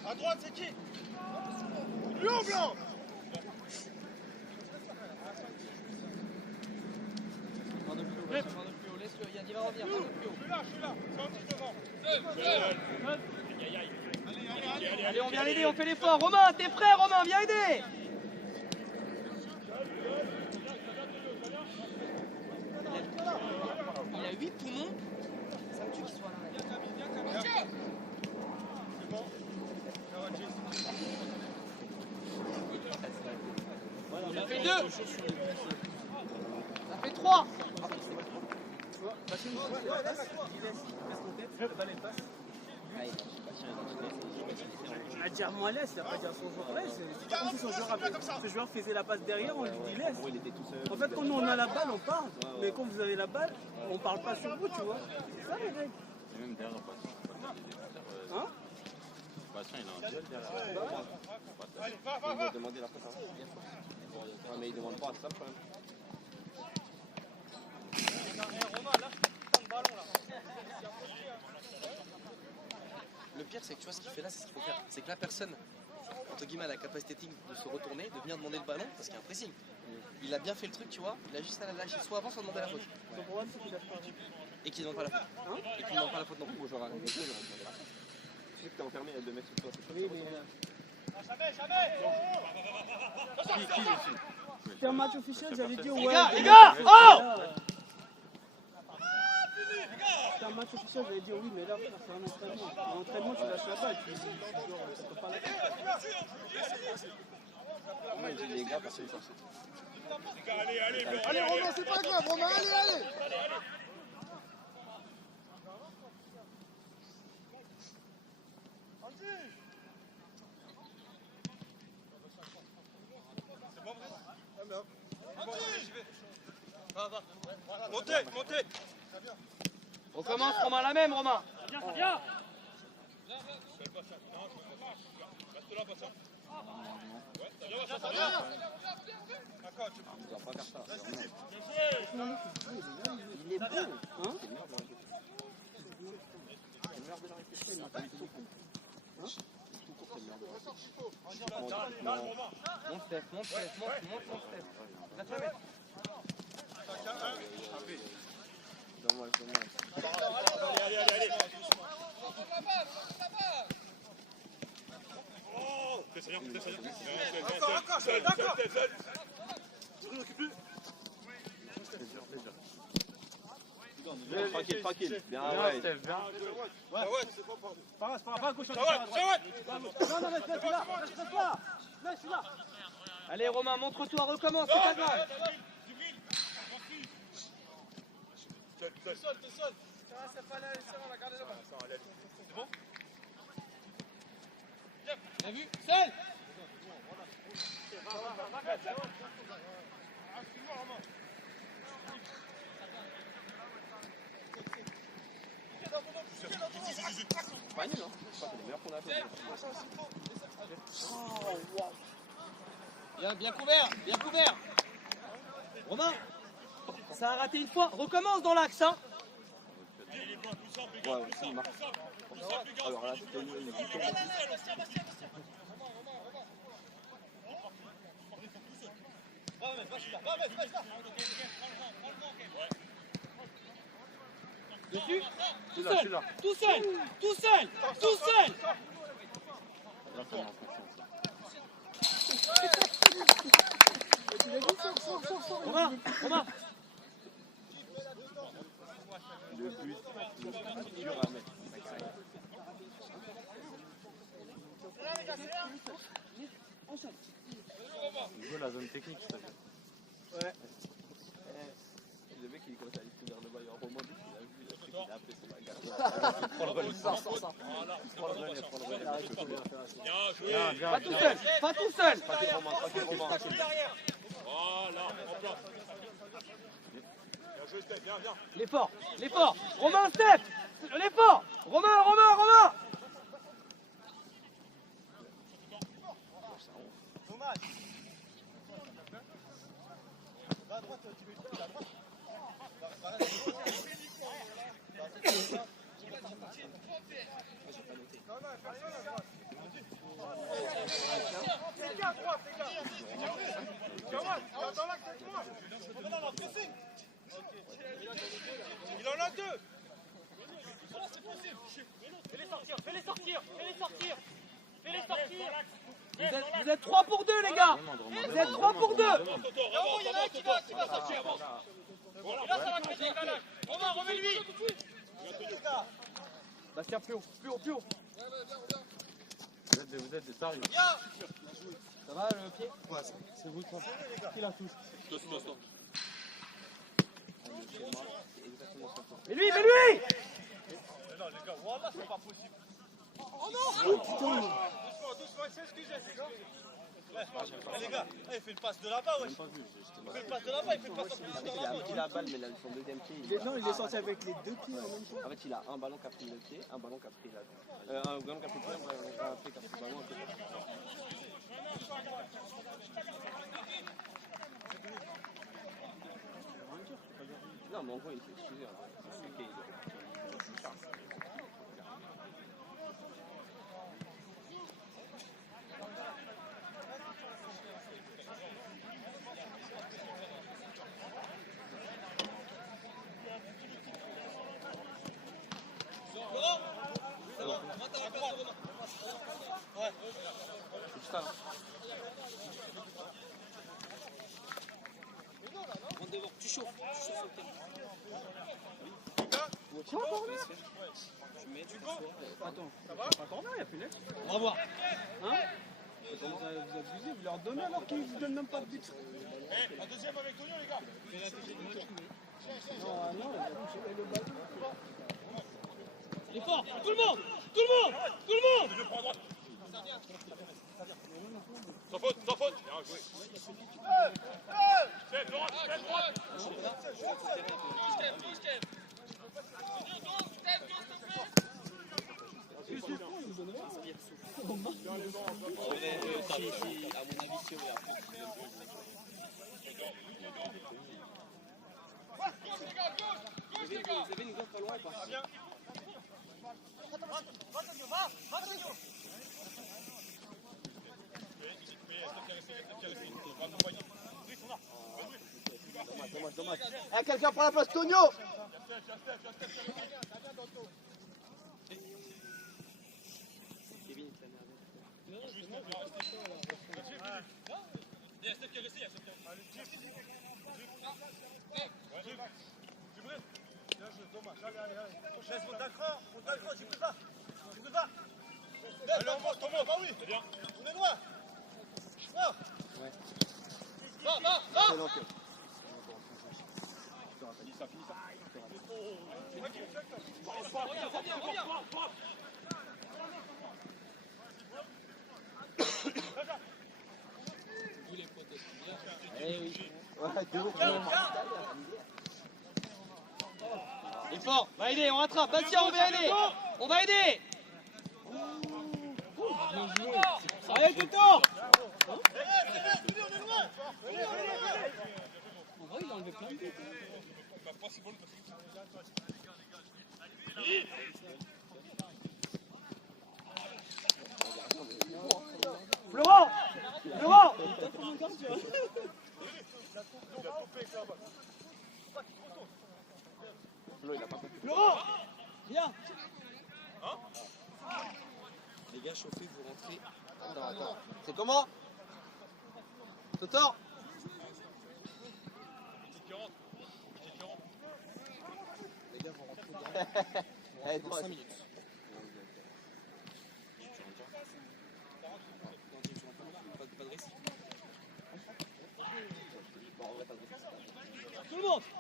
À droite, c'est qui? Lui en blanc. Laisse-le, Yann, il va revenir. Je suis là. Senti devant. Allez, on vient l'aider, on fait l'effort. Romain, t'es prêt, Romain, viens aider. Il a 8 poumons. Ça me tue qu'il soit là. C'est bon. Ça fait 2. Ça fait 3. À dire moins laisse, il n'a pas dit à son joueur laisse. C'est pas comme si son joueur faisait la passe derrière, on lui dit laisse. En fait, quand nous on a la balle, on parle. Mais quand vous avez la balle, on parle pas sur vous, tu vois. C'est ça les règles. Et même derrière, Patient. Hein? Patient, il a un duel derrière. Allez, va. Il va demander la faute. Mais il demande pas, c'est ça le problème. Le pire, c'est que tu vois ce qu'il fait là, c'est ce qu'il faut faire. C'est que la personne, entre guillemets, a la capacité technique de se retourner, de venir demander le ballon, parce qu'il y a un pressing. Il a bien fait le truc, tu vois, il a juste à la lâcher soit avant, soit demander la faute. Son problème, c'est qu'il a pas. Et qu'il ne demande pas la faute. Et qu'il ne demande pas la faute non plus. Moi, j'aurais arrêté, j'aurais demandé la faute. Tu sais que t'es enfermé, il y a 2 mecs sur toi. Oui, mais. Jamais. C'était un match officiel, j'avais dit ouais. Les gars, oh! C'était un match officiel, j'avais dit oui, mais là, c'est un entraînement. En entraînement, tu lâches la balle, tu peux pas la faire. Moi, il dit les gars, parce que ça. Allez, Romain, c'est pas grave, Romain, allez. Montez. On commence, Romain, la même, Romain. Viens. Il est bon. Hein? Monte, Steph. Laisse-le mettre. Dommage. Allez. Encore, d'accord. Tranquille. Bien, ouais. Steph, bien. Ouais, c'est pas gauche. Non, là. Allez, Romain, montre-toi, recommence, c'est pas grave. T'es seul. C'est bon? Bien vu, seul. Pas nul, hein. Je crois que c'est les meilleurs qu'on a fait. Bien couvert, bien couvert. Romain, ça a raté une fois. Recommence dans l'axe, hein. Ouais, aussi, il marque. Alors là, c'était une Dessus. Tout Là, je suis seul, là. tout seul, tout seul, tout seul. Là, ça m'a Romain, Romain. le but dur à mettre. Il joue la zone technique, je te dis. Ouais. Le mec, il commence à aller finir le bail en remonte, il a vu, il a pris, il a appelé son bagage. Prends le relais. Prends le relais, prends le relais. Viens, viens, Pas tout seul, pas tout seul. Tranquille, Romain, tranquille, Romain. Voilà, en place. Bien joué, Steph, viens, viens. L'effort, l'effort. Romain, Steph. L'effort. Romain, Romain, Romain. Il en a deux. Fais-les sortir, fais-les sortir, fais-les sortir. Fais-les sortir. Vous êtes 3 pour 2, les gars. Vous êtes 3 pour 2. Il y en a un qui va sortir. Et là, ça va compter. Romain, remets-lui. Bastien, plus haut, plus haut, plus haut. Vous êtes des stars. Ça va le pied? Ouais, C'est vous, toi. Qui la touche? Mais lui, mais lui! Non, les gars, voilà, c'est pas possible. doucement, excusez, les gars. Les gars, il fait le passe de là-bas, wesh. Il fait le passe de là-bas, il fait le passe de Il a pris la balle, mais là, son deuxième pied. Non, il est sorti avec les deux pieds en même temps. En fait, il a un ballon qui a pris le pied, un ballon qui a pris la. Un ballon qui a pris le pied, un ballon qui a pris le ballon. Non, mais en gros, il s'est excusé. C'est qu'il c'est ça. Tu chauffes le terrain. Attends, pas corner, il y a plus net. On va voir. Hein? Vous abusez, vous leur donnez alors qu'ils vous donnent même pas de but. La deuxième avec Tonio, les gars. Non, non, il a touché le ballon. L'effort, tout le monde! Tout le monde! Tout le monde! Je prends à droite. Sans faute, sans faute. Bien joué. Steph, droite, Steph, droite. Dommage. Ah, quelqu'un prend la place, Tonio! Laisse mon accro, tu peux pas. Tu peux pas. Allez, on monte, bah oui. C'est bien. On est loin. Va. C'est long, Finis ça, finis ça. Eh oui. Ouais, deux autres. Effort, va aider, on rattrape. Bastien, on va aider. On va aider. Allez, Toto. En vrai, il a enlevé plein de buts. Florent! Florent! Florent! Viens! Les gars, chauffez, vous rentrez. Attends. C'est comment? Toto? Les gars, vous rentrez dans 5 minutes. Pas de risque.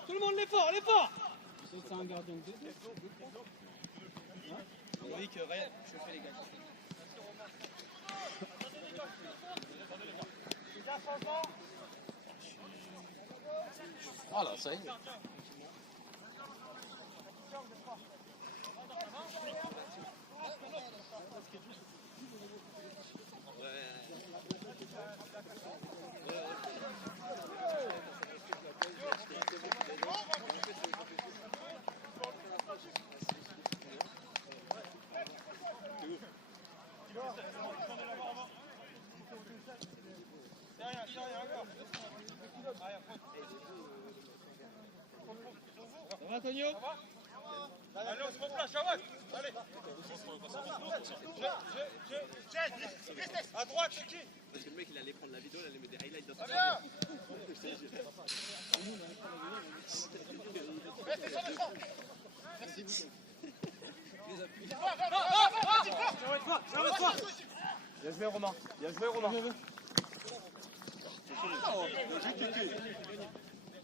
Tout le monde, l'effort, l'effort! C'est un gardien de but. Oui, que Ryan, chauffez les gars. Oh là, ça y est. Ça va, Antonio? Allez, on se replace, Jawad. Allez. À droite, c'est qui? Parce que le mec, il allait prendre la vidéo, il allait mettre des highlights dans sa vidéo. Restez sur le front. Merci. Bien joué, Romain. Bien joué, Romain.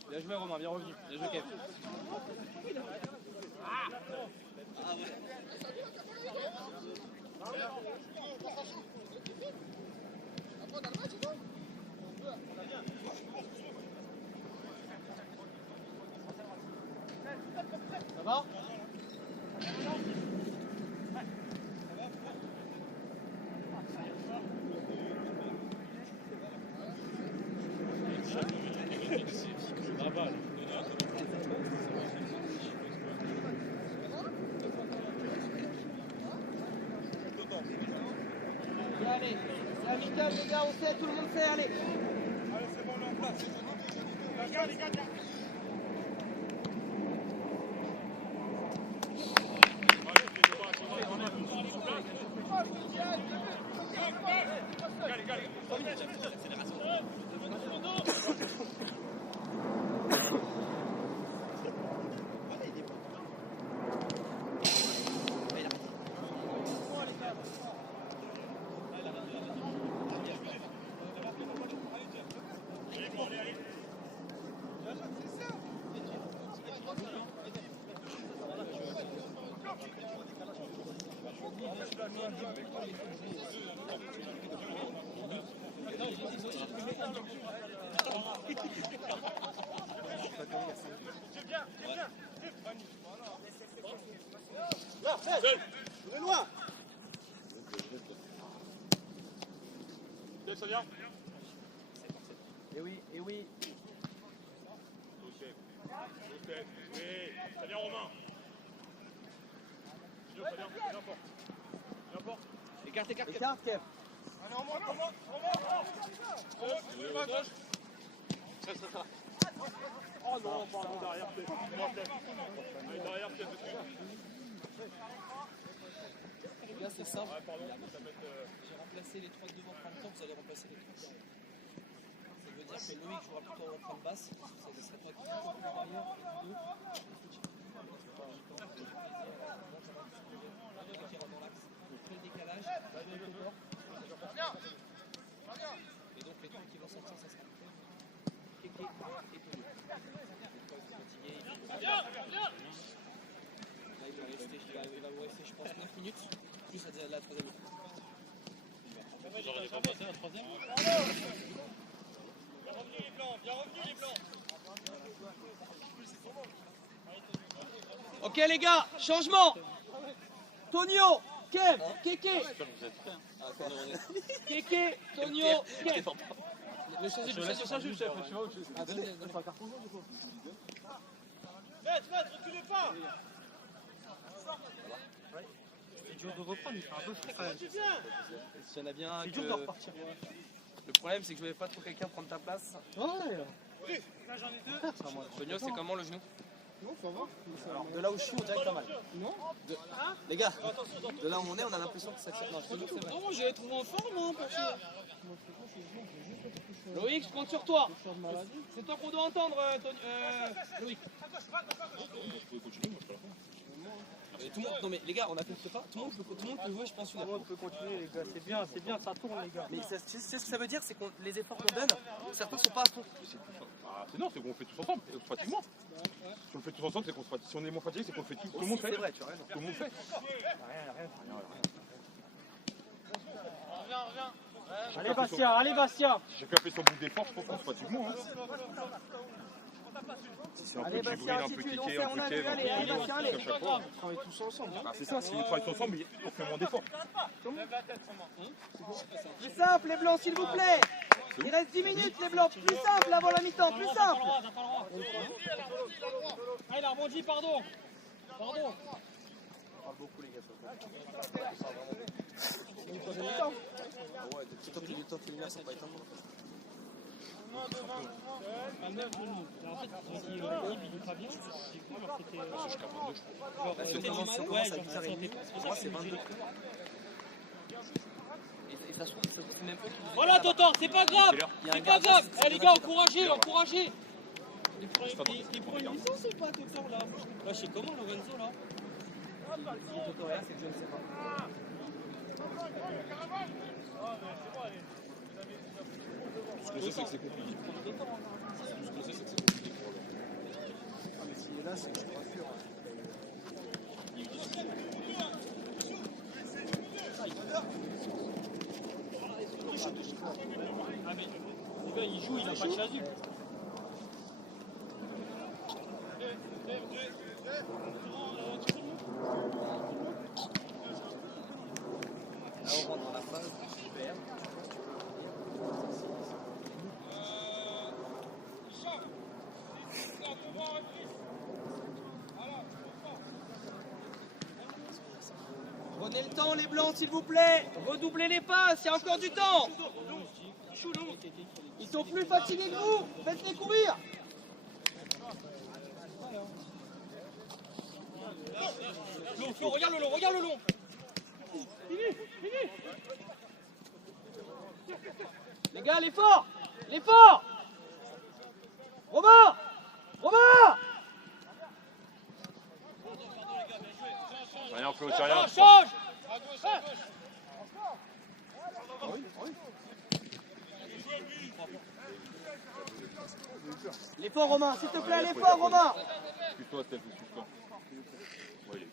Bien joué, Romain. Bien revenu. Bien joué, Kev. Ça va? Allez, c'est amical les gars, on sait, tout le monde sait, allez. Allez, c'est bon, on est en place. Les gars. Ça vient. Et oui, et oui. Oui, ça vient Romain. Ça vient fort. Viens fort. Écarte, Kev. Allez, on monte. Oh non, pardon, derrière, Allez, derrière, Les gars, c'est simple. J'ai remplacé les 3 de devant en même temps, vous allez remplacer les 3 de ça veut dire que Loïc jouera plutôt en train de basse. Ça serait toi qui joues en derrière, et deux. Qui rentre dans l'axe. Après le décalage, et donc les trucs qui vont sortir, ça sera Kéké et Tony. Là, il va vous rester, je pense, 9 minutes, plus la 3e minute. J'aurais pas passé la 3e. Ok les gars, changement. Tonio, Kev, Keke. Keke, Tonio, Kev. Le changer, tu vois, donne pas un carton jaune, du coup. Reculez pas. C'est dur de reprendre, il fait un peu frais quand même. Il y en a bien C'est que... dur de repartir. Le problème c'est que je voulais pas trop quelqu'un prendre ta place. Ouais. Là j'en ai deux. Tonio, c'est comment le genou? Non, ça va. Alors, de là où je suis, on dirait que pas mal. Non. Les gars, de là où on est, on a l'impression que ça tire. Non, je te jure, c'est vrai. Vraiment, j'avais trouvé en forme, hein, pour ça. Loïc, je compte sur toi. C'est toi qu'on doit entendre, Loïc. Mais tout le monde, non mais les gars, on a fait ce pas. Tout le monde peut jouer, je pense. Tout le monde peut continuer les gars, c'est bien, ça tourne les gars. Mais tu sais ce que ça veut dire, c'est que les efforts qu'on donne, certains sont pas à fond. C'est non, c'est qu'on fait tous ensemble, pratiquement. Si on le fait tous ensemble, c'est qu'on se fatigue. Si on est moins fatigué, c'est qu'on le fait tout le monde fait. C'est vrai, tu as raison. Tout le monde fait. Allez Bastien. Si chacun fait son bout d'effort, je pense qu'on se fatigue moins. Hein. Si un peu Djibril, un peu Keke, un peu Kev, un peu Tonio, à chaque fois. On travaille tous ensemble. Ah, c'est ça, si on travaille tous ensemble, on fait moins d'efforts. Plus simple les blancs s'il vous plaît. Il reste 10 minutes les blancs, plus simple avant la mi-temps, plus simple. Ah il a rebondi, pardon. Pardon. Ouais, depuis tant qu'il est temps qu'il ça va pas être un bon. Si on commence à 10h30, pour moi c'est 22. Et ça se trouve, c'est même pas tout. Voilà Totor, c'est pas grave. C'est pas grave. Eh les gars, encouragez. Il prend une licence ou pas Totor là? Là je sais comment Lorenzo là. Si Totor est là, c'est que je ne sais pas. Ce qu'on sait, c'est que c'est compliqué. Ce qu'on sait, c'est que c'est compliqué pour le. Mais s'il est là, c'est que je suis pas sûr. Ah mais le gars il joue, il a pas de chasuble. Là on rentre dans la phase, super. Prenez le temps les blancs s'il vous plaît. Redoublez les passes, il y a encore du temps. Ils sont plus fatigués que vous, faites-les courir. Flo, regarde le long. Les gars, l'effort. Romain. Rien, Flo, c'est rien. Change. L'effort Romain, s'il te plaît, l'effort Romain. Excuse-toi, Steph, excuse-toi. Oui.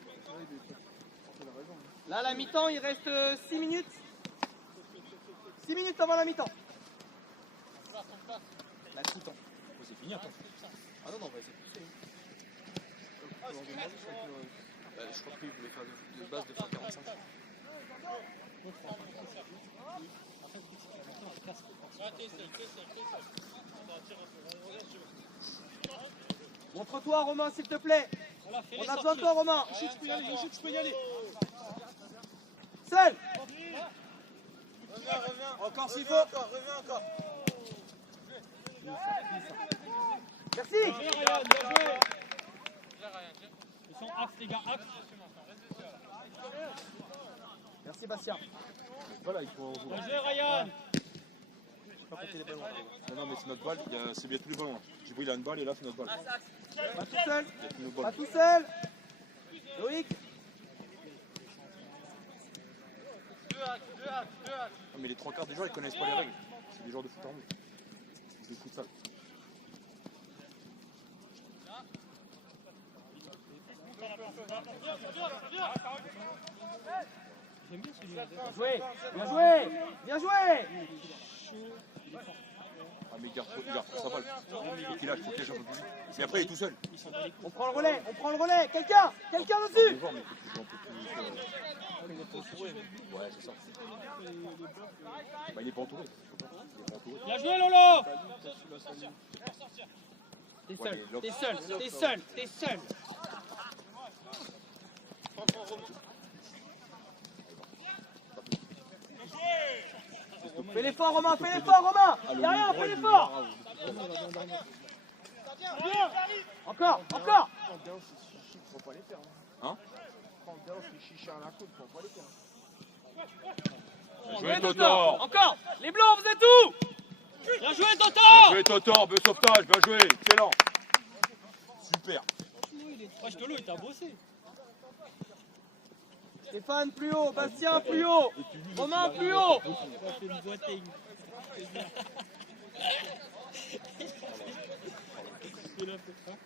Là, la mi-temps, il reste 6 minutes. 6 minutes avant la mi-temps. La mi-temps. C'est fini, attends. Ah non, vas-y. Je crois qu'il voulait faire de base de 45. Montre-toi, Romain, s'il te plaît. On a besoin de toi, Romain. Je peux y aller. Seul. Encore s'il faut. Reviens encore. Merci. Bien Ryan, bien joué. Ils sont axe les gars, axe. Merci, Bastien. Voilà, il faut. Bien joué Ryan. Pas compter les ballons. Non, mais c'est notre balle, c'est bien tous les ballons. Djibril il a une balle et là, c'est notre balle. Pas tout seul. Il y a tous nos Pas balles. tout seul. Loïc. Ah, mais les trois quarts des joueurs, ils connaissent pas les règles. C'est des joueurs de foot en route. Ils jouent futsal. J'aime bien celui-là. Bien joué. Bien joué. Bien joué. Ah, mais il reprend sa balle. Et qu'il lâche, il protège un peu plus vite. Mais après, il est tout seul. On prend le relais. Quelqu'un dessus. Le joueur, mais il faut qu'il joue un peu plus. Ouais, c'est ça. Bah, il est pas entouré. Bien joué, Lolo. T'es Ouais, seul, mais t'es seul, t'es seul, t'es seul. Fais l'effort, Romain. Y'a rien, fais l'effort. Encore. Hein? Bien joué, Totor. Encore. Les blancs, vous êtes où? Bien joué, Bien Totor. joué, Totor, beau sauvetage, bien joué, excellent. Super. Wesh, Lolo, il t'a bossé. Stéphane, plus haut. Bastien, plus haut. Romain, plus haut. On a fait une boîte.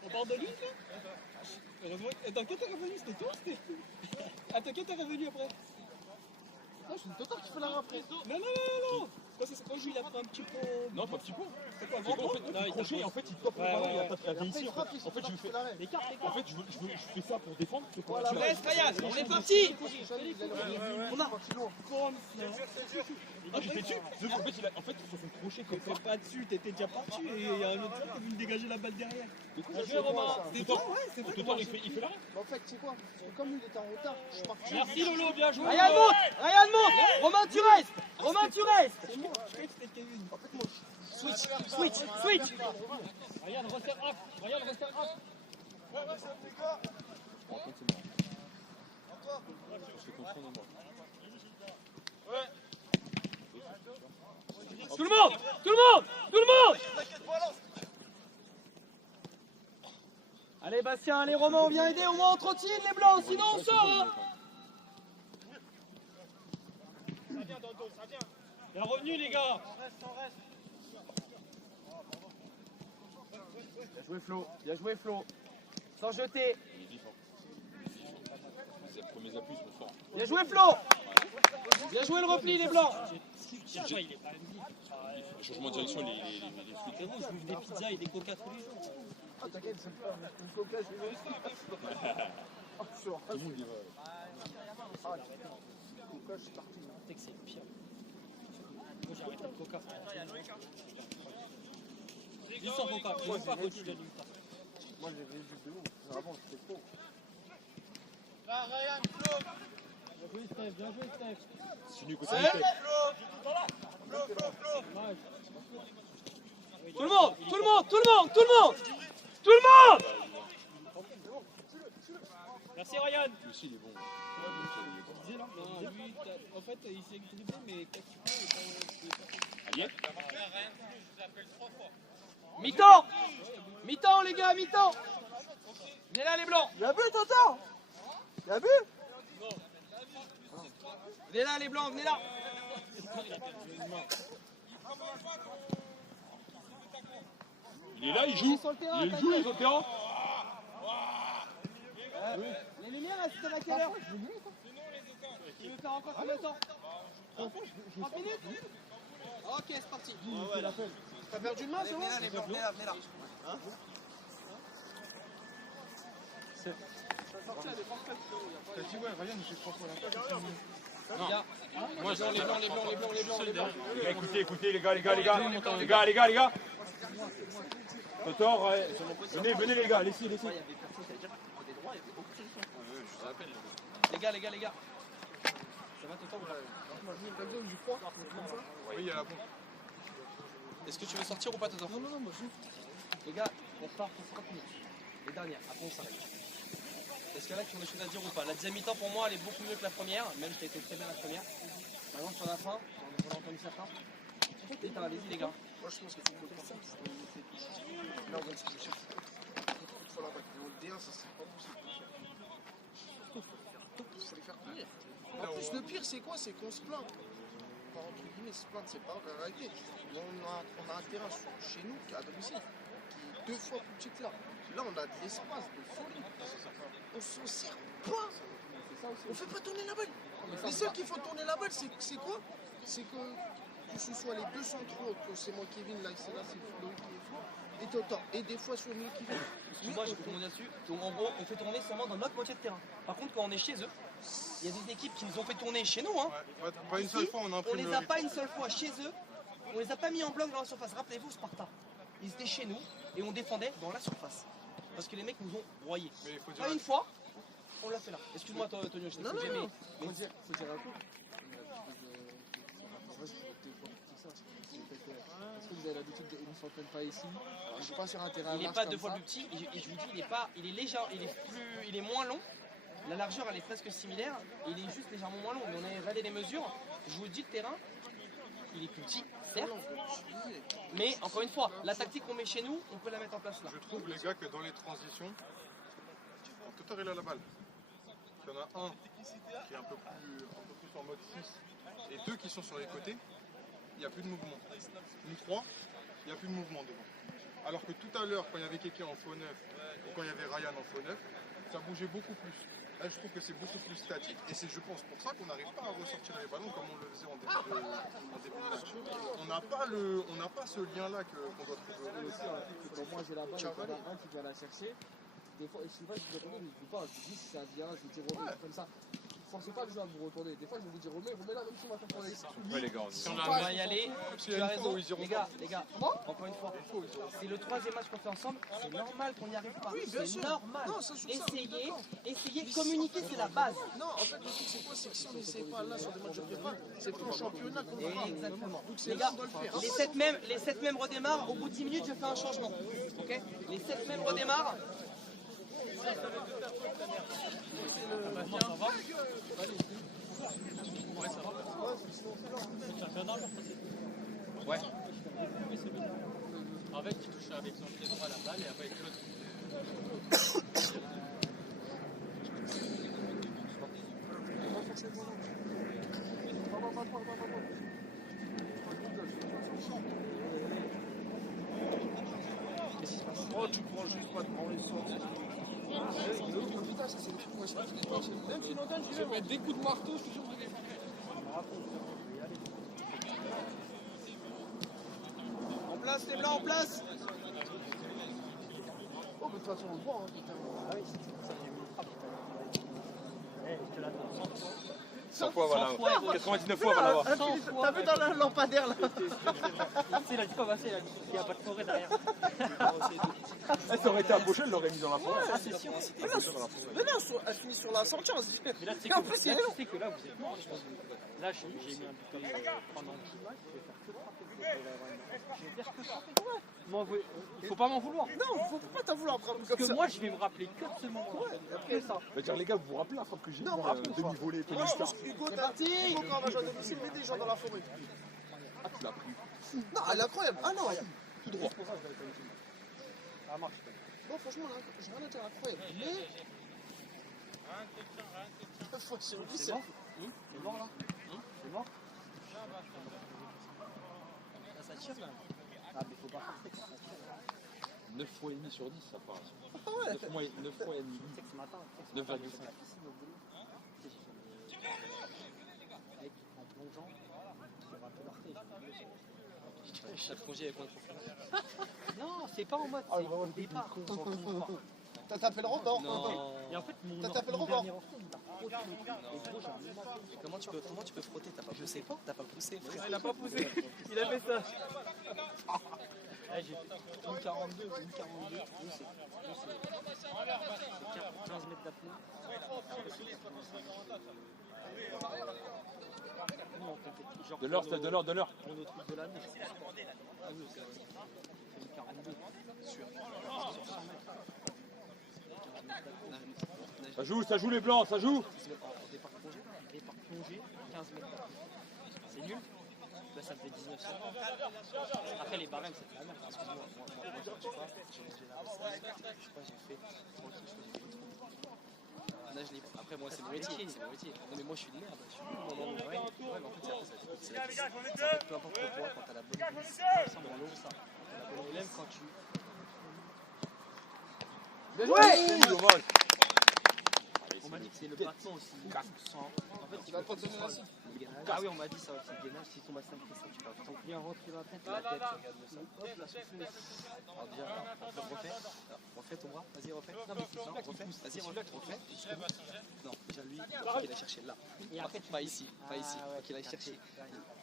On part de lui, là? Heureusement. Attends, quand t'es revenu, c'était toi? Attends, quand t'es revenu après? Non, c'est une Totor qui fait la après. Non. C'est quand il a pris un petit peu. Non, pas petit peu. C'est quoi, C'est qu'en fait, Non, il il crochet, t'a en fait, il tope le Ouais, ballon, ouais, il ouais. atteint ici. En fait, je fais. En fait, je fais ça pour défendre. C'est pour Tu laisses, Ryan, on est parti. On a. Ah, j'ai fait dessus. En fait, sur son crochet comme ça. T'es pas dessus, t'étais déjà parti et il y a un autre joueur qui est venu dégager la balle derrière. Bien joué, Romain. C'est toi, ouais, c'est toi. Totor, il fait l'arrêt. En fait, c'est quoi? Comme il était en retard, je suis parti. Merci Lolo, bien joué. Ryan monte. Romain, tu restes. C'est moi, je croyais que c'était Kevin. En fait, moi, Switch. Regarde, rester up. Regarde, rester up. Tout le monde. Allez Bastien, allez Romain, on vient aider, au moins on trottine les blancs, sinon on sort hein. Bien revenu les gars. Bien joué Flo. Sans jeter. Les premiers appuis sont forts. Bien joué Flo. Bien joué le repli les blancs. Il est pas Le changement de direction, les flics. je bouffe des pizzas et des coca tous les jours. ah, t'inquiète, c'est pas une coca, je vais Tout le monde dit coca, je suis parti. Tu sais que c'est le pire. Moi j'ai arrêté le coca. Juste sans coca, je ne veux pas continuer de nulle part. Moi, j'ai vu du ouf. Avant, c'était trop. Bien joué Steph. C'est du côté du tech. Tout le monde. Merci Ryan. Lui aussi, il est bon. Non, lui, en fait, il s'est dribblé, mais quand il peut, Allié. Mi-temps les gars, mi-temps. Venez là les blancs. Y'a bu, Tonton? Y'a bu? Venez là les blancs, venez là. Il est là, il joue. Il joue, il est sur le terrain. Les lumières elles se à quelle heure? Tu veux faire encore combien de temps? 30 minutes? Ok, c'est parti. T'as perdu une main, c'est bon? Venez là. Hein? T'as dit ouais, Ryan il fait 3 fois la passe. Moi, Les blancs. écoutez, les gars. Totor, venez les gars, laissez. Les gars. Ça va Toto? Oui, il y a la pompe. Est-ce que tu veux sortir ou pas Toto? Non, moi je. Les gars, on part pour 30 minutes. Les dernières, après on s'arrête. Est-ce qu'il y en a qui ont des choses à dire ou pas? La deuxième mi-temps pour moi elle est beaucoup mieux que la première, même si elle était très bien la première. Par exemple sur la fin, on a entendu certains. Allez-y les gars. Moi, je pense qu'il faut qu'on fasse ça. Là, on va se chercher. Il faut la balle. Mais au D1, ça, c'est pas possible. Il faut les faire courir. En plus, le pire, c'est quoi? C'est qu'on se plaint. Enfin, entre guillemets, se plaindre, c'est pas la réalité. On a un terrain chez nous, à domicile, qui est 2 fois plus petit que là. Là, on a de l'espace de folie. On s'en sert pas. On fait pas tourner la balle. Les seuls qui font tourner la balle, c'est quoi? C'est que que ce soit les deux centraux, que c'est moi Kevin, là, c'est Loïc qui est fort, et Totan. Et des fois, sur le milieu qui vient. Moi, je peux rebondir dessus. Donc, en gros, on fait tourner seulement dans notre moitié de terrain. Par contre, quand on est chez eux, il y a des équipes qui nous ont fait tourner chez nous. Hein. Ouais, pas une seule fois, on a On imprimé les le a rythme. pas une seule fois chez eux. On les a pas mis en bloc dans la surface. Rappelez-vous, Sparta. Ils étaient chez nous et on défendait dans la surface. Parce que les mecs nous ont broyés. Mais il faut dire Pas une fois, on l'a fait là. Excuse-moi, Tonio, je t'ai Non, fait non, mais non. mais Faut dire un truc. Est-ce que vous avez l'habitude de ne s'entraîne pas ici? Alors, je suis pas sur un terrain il n'est large pas comme deux fois ça. plus petit. Et je vous dis, il est léger, il est moins long. La largeur, elle est presque similaire. Il est juste légèrement moins long. Mais on a regardé les mesures. Je vous dis, le terrain, il est plus petit, certes. Mais encore une fois, la tactique qu'on met chez nous, on peut la mettre en place là. Je trouve, les gars, que dans les transitions, tout il a la balle. Il y en a un qui est un peu plus en mode 6 et deux qui sont sur les côtés, il n'y a plus de mouvement. Nous trois, il n'y a plus de mouvement devant. Alors que tout à l'heure, quand il y avait Kéké en faux 9 ou quand il y avait Ryan en faux 9, ça bougeait beaucoup plus. Là, je trouve que c'est beaucoup plus statique et c'est, je pense, pour ça qu'on n'arrive pas à ressortir les ballons comme on le faisait en début de match. On n'a pas ce lien-là qu'on doit trouver. Et aussi, quand moi j'ai la balle, il y en a un qui doit la chercher. Des fois, je sais pas, je ne dis pas, je dis si ça vient, je vous dis remets, comme ça. Forcez pas le joueur à vous retourner. Des fois, je vais vous dire remets là, même si on va faire tourner ici. Ouais, les gars, Si on va y aller, tu as raison. ils iront Les gars, encore une fois, c'est le troisième match qu'on fait ensemble. C'est normal qu'on n'y arrive pas. C'est normal. Non, ça, je trouve ça, Essayez, communiquer, c'est la base. Non, en fait, le truc, c'est quoi? C'est que si on n'essaie pas là sur des matchs de prépa, c'est pas en championnat qu'on va. Exactement. Donc, c'est Les là gars, qu'on doit le faire. les 7 mêmes redémarrent. Au bout de 10 minutes, je fais un changement. Ok? Les 7 mêmes redémarrent. Ouais. En fait, il touche avec son pied droit la balle et après avec l'autre. Oh, tu prends juste pas de prendre les sorties. Putain, ça c'est le truc, moi je pense que même si longtemps, Je vais mettre des coups de marteau, je te jure, je vais. En place, les blancs, en place. Oh, mais de toute façon, on le voit, hein, putain. Ah oui, c'est ça. 100 fois, voilà. 100 fois, 99 fois, voilà. T'as vu dans la lampadaire là? Il a dit pas passer, il n'y a pas de forêt derrière. Ça aurait été à Pochel, elle l'aurait mis dans la forêt. Ah, c'est sûr. Mais non, elle finit sur la sortie, on se dit. Mais là, tu sais Et en plus, c'est long. que là, vous êtes mort, je pense. Là, j'ai mis un but comme pendant tout le match, je vais faire que frapper. Je vais faire que frapper. Il faut pas m'en vouloir. Non, faut pas t'en vouloir prendre Parce comme que ça. moi, je vais me rappeler que de ce moment. Que ça. Bah, dire, les gars, vous vous rappelez la frappe que j'ai Non, moi, rappelez-moi. demi-volée, Non, Tony Star. Hugo, quand on va jouer à domicile, met des gens dans la forêt. Ah, tu l'as pris. Non, elle est incroyable. Ah non, Tout droit. Ça marche. non, franchement, là, j'ai rien à dire, incroyable. Mais. Faut que c'est C'est mort. C'est mort là. C'est mort. Là, ça tire là. Ah, mais faut pas faire. 9 fois et demi sur 10, ça passe. Ah ouais. 9 fois et demi. Tu sais que ce matin, 9,5. en plongeant, on va peu l'arrêter. T'as plongé avec moi. Non, c'est pas en mode. Ah, C'est vraiment, au départ. T'as tapé le rebord? Non. Et en fait, T'as tapé le rebord. dernier enfant, il a frotté le cul. Et gros, j'ai un énorme- Mais comment tu peux frotter? T'as pas poussé? T'as pas poussé? Il a pas poussé, il a fait ça. J'ai fait une 42, une 42. C'est 15 mètres d'aplomb. Nous, on comptait genre De l'heure, pour de l'heure, de l'heure. Pour nos trucs de l'année, je pense. Ah oui, c'est une 42. Sûr. Sur 100 mètres. Ça joue les blancs, ça joue. Départ plongé, 15 mètres. C'est nul. Là, ça me fait 1900. Après, les barèmes, c'est la même. Excuse-moi, moi, je sais pas. J'ai fait tranquille, je faisais des trucs. Nage libre. Après, moi, c'est mon métier. C'est mon métier. Non, mais moi, je suis de merde. Je suis nul. Non, ouais, mais en fait, c'est la piste. En fait, peu importe le poids, quand t'as la bonne glisse, ça dans l'eau, ça. Le problème, quand tu. Bien joué. Dommage. On m'a dit que c'est le battement aussi. En fait, Tu vas pas te donner la cible. Ah oui, on m'a dit ça aussi. Le gainage, si ton bassin fait ça, tu vas tant bien rentrer la tête, regarde ça. Hop, là, souffle. Alors déjà, refais ton bras, vas-y, refais. Non, mais refais, vas-y, refais. Non, déjà lui, il faut qu'il aille chercher là. Et après, pas ici, pas ici. Il faut qu'il aille chercher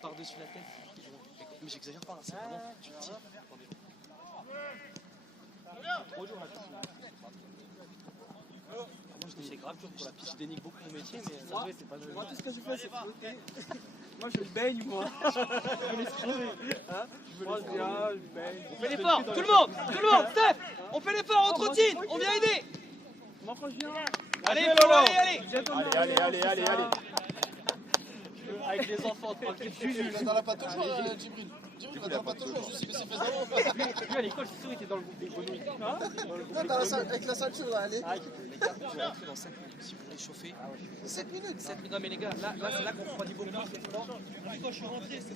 par-dessus la tête. Mais j'exagère pas, c'est vraiment, tu tires. Trop dur la piscine. Moi, c'est grave dur pour la piscine. Je dénigre beaucoup mon métier, mais ça c'est pas Moi, tout ce que je fais, c'est frotter. Moi, je baigne, moi. Je me laisse crever. Hein, moi, je viens, je baigne. On fait l'effort, tout le monde, Steph, on fait l'effort, on trottine, on vient aider. Moi, quand je viens. Allez, Flo, allez. Allez. avec les enfants, tranquille. Il est dans la patte au joueur, Djibril. Djibril va dans la patte au joueur, je sais que c'est fait d'avant. Lui, à l'école, c'est sûr, il était dans le groupe des grenouilles. Avec la ceinture là, allez. Les gars, je vais rentrer dans 5 minutes si vous voulez chauffer. 7 minutes. 7 minutes. Non, mais les gars, là c'est là qu'on refroidit beaucoup. Quand je suis rentré, c'est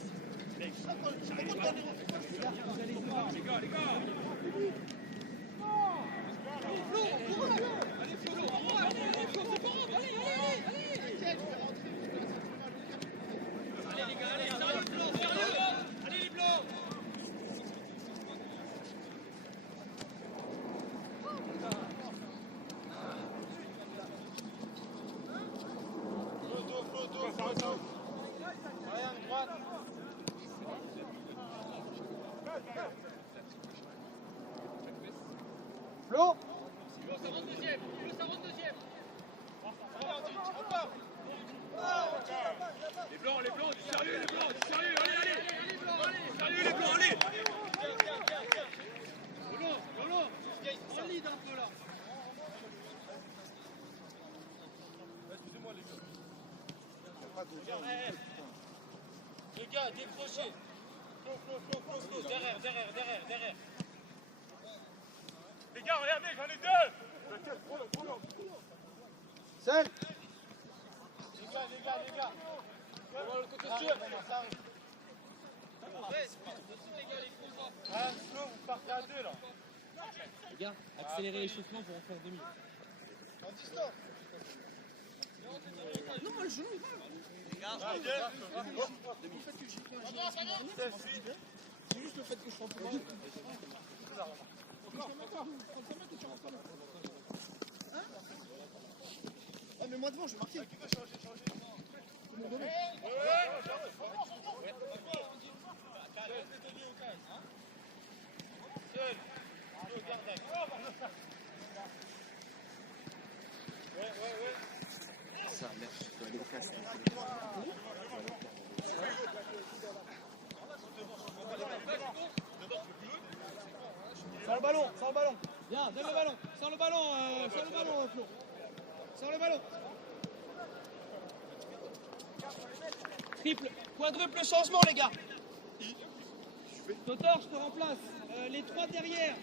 Flo. Les blancs, du sérieux, allez. Sérieux, les blancs, allez. Yolo, solide un peu là. Excusez-moi les gars. Il n'y a pas de gens. Les gars, décrochez. Flo, derrière. Les gars, regardez, j'en ai deux. Seul. Les gars. Voilà le côté sûr. Flo, vous partez à deux là. Les gars, accélérez l'échauffement pour en faire demi. Non, moi le genou il va. C'est juste le fait que je sois en train de ah mais moi devant je vais marquer. Ça, merde, je dois aller au casque. Sans le ballon. Bien, donne le ballon. Sans le ballon, Flo. Sans le ballon. Triple, quadruple changement, les gars. Totor, je te remplace. Les trois derrière.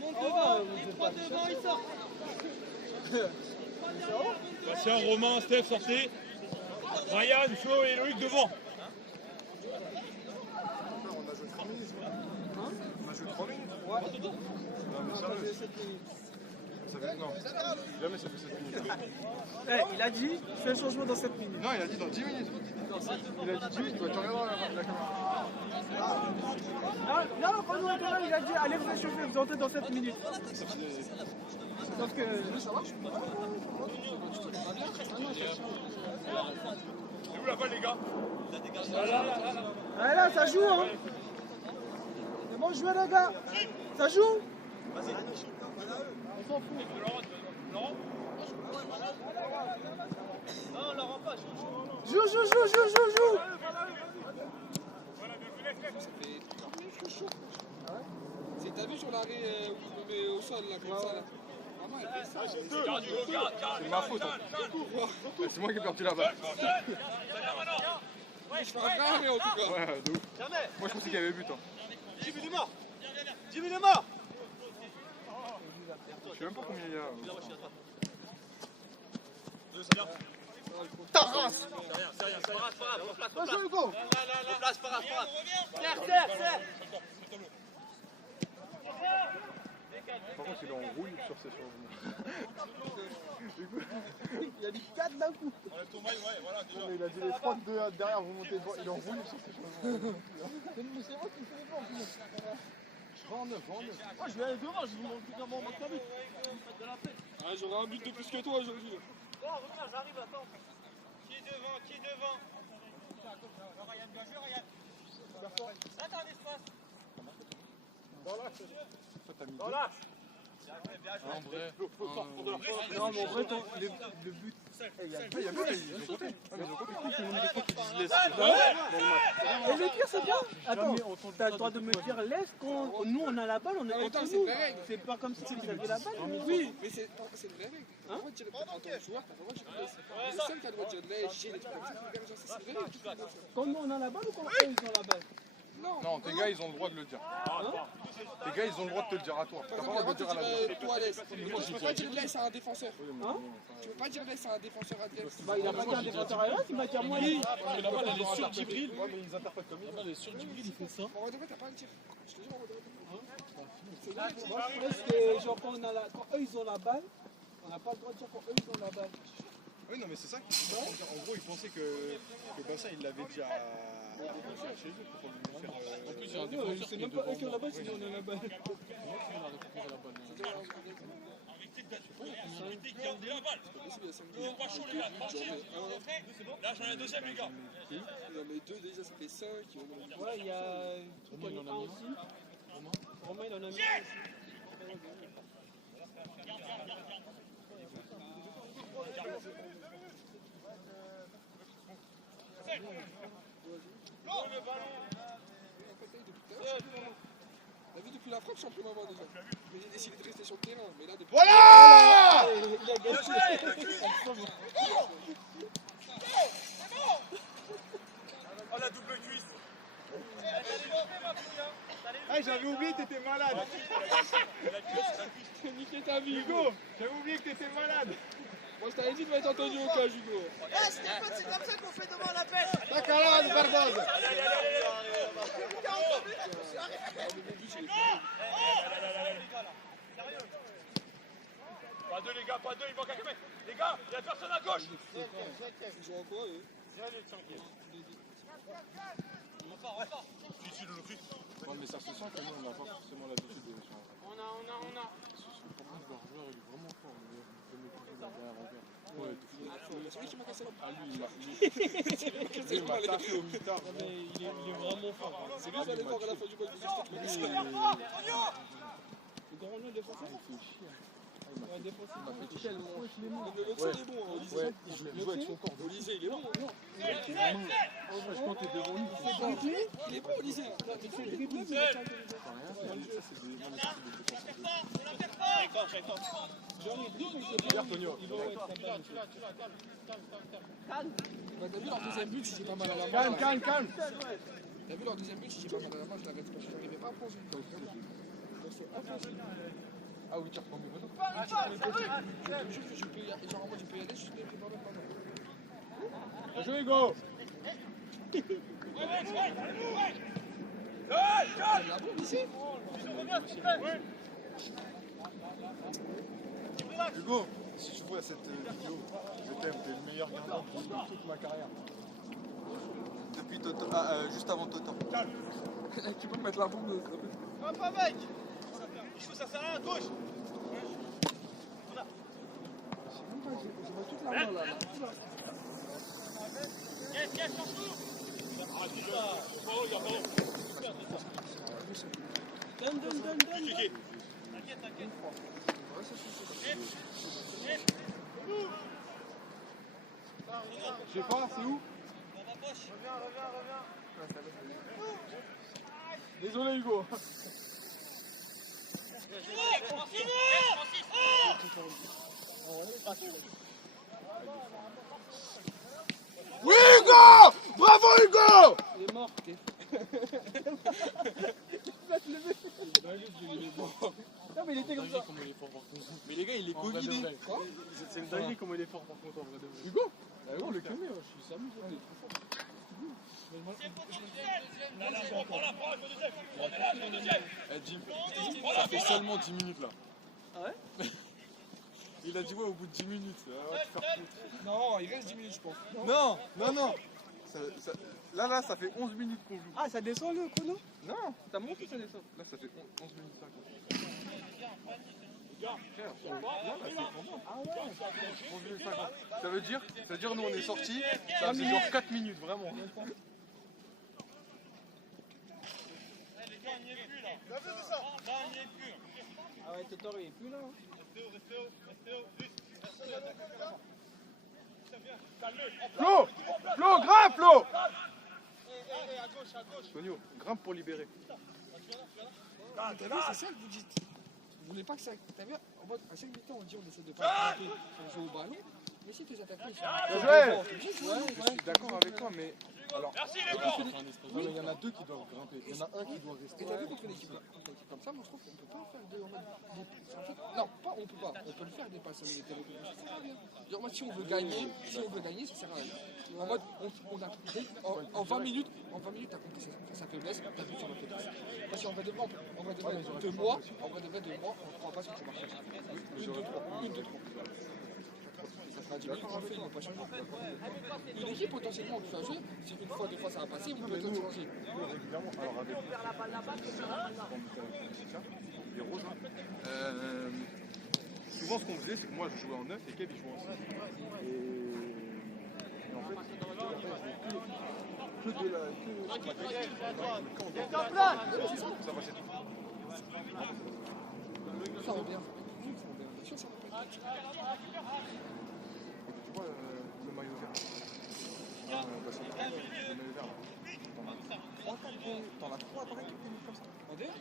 Monte devant. Les trois devant, ils sortent. Bastien, Romain, Steph, sortez. Ryan, Flo et Loïc devant. On a joué 3 minutes. On a joué 3 minutes. Ouais. Non, mais sérieux. Ça fait... Non, jamais ça fait 7 minutes. Il a dit, fais le changement dans 7 minutes. Non, il a dit dans 10 minutes. Il a dit 10 minutes, tu regarderas la caméra. Non, quand nous on était là, il a dit, allez vous échauffer, vous entrez dans 7 minutes. Donc, Ça marche. C'est où la balle, les gars? là, ça joue, hein. C'est bon jouer, les gars. Ça joue. On s'en fout. Non, Laurent, pas. Joue. C'est t'as vu sur l'arrêt où je me mets au sol là comme ça là. Maman elle fait ça. C'est ma faute. C'est moi qui ai perdu la balle. Je fais un arrêt en tout cas. Ouais, de ouf. Moi je pensais qu'il y avait but. Jimmy, il est mort. Jimmy, il est mort. Je sais même pas combien il y a. C'est rien. C'est pas grave. Serre. Par contre, il est en rouille sur ses changements. Du coup, Il y a du 4 d'un coup. non, mais il a dit les 3 derrière, vous montez devant. Il est en rouille sur ses changements. Mais c'est moi qui fais les bancs. 29, 29. Moi, je vais aller devant, je vais vous montrer comment on marque la but. Ah, j'aurai un but de plus que toi aujourd'hui. Bon, reviens, j'arrive, attends. Qui est devant? Ryan, bien joué, Ryan. Là, t'as un espace. Dans l'axe. Toi, t'as mis Dans deux. l'axe. En vrai, Non, mais en vrai, le but. Il y a deux, ils ont compté. Ils ont compté. Et le pire, c'est bien. Attends, t'as le droit de me dire laisse quand nous on a la balle, on est entre c'est nous. une règle. C'est pas comme si tu avais la balle. Oui, mais c'est une vraie règle. T'as le droit de dire en tant que joueur, t'as le droit de dire laisse. Le seul qui a le droit de dire laisse, j'ai des trucs comme ça, c'est le gardien. C'est une vraie règle. Quand nous on a la balle ou quand eux ils ont la balle? Non, tes gars, ils ont le droit de le dire. Tes gars, ils ont le droit de te le dire à toi. T'as pas le droit de le dire à la dire toi laisse. Tu peux pas dire laisse à un défenseur. Tu peux pas dire laisse à un défenseur adverse. Bah il a pas dit un défenseur à l'autre, il m'a dit à moi. parce que la balle, elle est sur Djibril. Ouais, mais ils interprètent comme ils veulent. Il fait ça. En vrai de vrai, t'as pas à le dire. Je te dis en vrai de vrai. Moi je pense que genre quand eux ils ont la balle, on n'a pas le droit de dire quand eux ils ont la balle. Oui, non, mais c'est ça qu'ils disaient. En gros, ils pensaient que Bassin, il l'avait dit à chez eux pour lui faire. en plus, il y a un Non, défenseur c'est qui est même pas eux devant qui ont moi. la balle, c'est nous on a la balle. Comment tu veux la récupérer la balle? On va chaud, les gars, tranquille. Là, j'en ai un deuxième, les gars. Il en a deux déjà, ça fait 5. Ouais, il y a un aussi. Romain il en a mis un aussi. T'as vu depuis la frappe, je suis un peu maman déjà. Mais j'ai décidé de rester sur le terrain. Mais là, depuis. Voilà! Il a gagné. Oh, la double cuisse. Ah, j'avais oublié que t'étais malade. T'as niqué ta vie, Hugo, j'avais oublié que t'étais malade. Moi, je t'avais dit de mettre Antonio au cas, Hugo. Eh, Stéphane, c'est comme ça qu'on fait devant la pêche. La calade, Bardoz. Pas deux, les gars, pas deux, il manque un mec. Les gars, il y a personne à gauche. Ils jouent en quoi, eux? Ici, le lofi. Ouais, mais ça se sent que nous, on n'a pas forcément l'habitude de sur un On a. Par contre, leur joueur, il est vraiment fort. Il peut mettre derrière envers. Ouais, C'est lui qui m'a cassé la ah, lui, il m'a taffé au mitard. Il est vraiment fort. C'est lui qui va aller voir à la fin du match. Le grand nom défenseur. Ouais, défenseur. Mais l'autre, il est bon, hein, Olysée. Ouais, il joue avec son corps. Olysée, il est bon. Je compte t'es devant lui. Il est bon, Olysée. Il fait dribbler, mais il a pas de Genre, il dribble, mais c'est pas Tonio. il va être capable. Bah, t'as vu leur deuxième but, si j'ai pas mal à la main. Calme. T'as vu leur deuxième but, si j'ai pas mal à la main, je l'arrête pas. Je n'arrivais pas à plonger. Ah oui, tu reprends mes bonhommes. Je jure que je peux y aller. Genre, moi, je peux y aller, je suis même pas même pas. Bien joué, Hugo. La bombe ici. Hugo, si tu vois cette vidéo, je t'aime, t'es le meilleur gardien de toute ma carrière. Depuis Toto, juste avant Toto. Tu peux me mettre la bombe de. Hop, avec. Ça sert à rien, gauche. Je vois toute la main là. Yes, surtout. Donne. T'inquiète. Je sais pas, c'est où? Désolé, Hugo. Oui, Hugo! Bravo, Hugo! Il est mort. Non, mais il était comme ça. Comment il est fort, par contre. Mais les gars, il est En vrai de covidé. vrai. C'est une dinguerie comment il est fort, par contre, en vrai de vrai. Hugo? Bah gros, le cumé, je suis s'amuse. Eh, Jim, ça fait seulement 10 minutes là. Ah ouais? Il a dit ouais au bout de 10 minutes. Va te faire foutre. Non, il reste 10 minutes, je pense. Non, non, non. Là, ça fait 11 minutes qu'on joue. Ah, ça descend le chrono? Non, Ça monte ou ça descend? là, ça fait 11 minutes 50. Frère, là, c'est comment? Ah ouais. 11 minutes 50. Ça veut dire nous on est sortis, ça fait genre 4 minutes, vraiment. Ah ouais, Totor il est plus là. Hein. Flo, grimpe, Flo. Tonio, grimpe pour libérer. T'as vu, c'est ça que vous dites. Vous voulez pas que ça. T'as vu, en mode, à chaque mi-temps, on dit on essaie de pas grimper pour jouer au ballon. Mais si tes attaquants ils sont. Bien joué. Je suis d'accord avec toi, mais. Alors, il y en a deux qui doivent grimper. Il y en a un qui doit rester. Et t'as vu contre l'équipe comme ça, moi je trouve qu'on peut pas faire de. En fait, non, pas on peut pas. On peut le faire dépasser les territoires. Ça sert à rien. Genre, moi, si on veut gagner, ça sert à rien. En mode, en 20 minutes, t'as compté sa faiblesse, t'as vu sur la faiblesse. Parce qu'en vrai de vrai, en vrai de moi, on croit pas ce que tu marques. Une, deux, trois. Ça fera 10 minutes qu'on fait, ils vont pas changer. Une équipe, potentiellement, on peut changer. Si une fois, deux fois ça va passer, on peut peut-être changer. Nous, régulièrement, alors avec les roses, souvent ce qu'on faisait, c'est que moi je jouais en 9 et Kev il jouait en 6. Et en fait, que de la. Ça passait tout. Ça revient. Ça revient. Tu vois le maillot vert. Le maillot vert. T'en as 3 pareil comme ça. En dehors?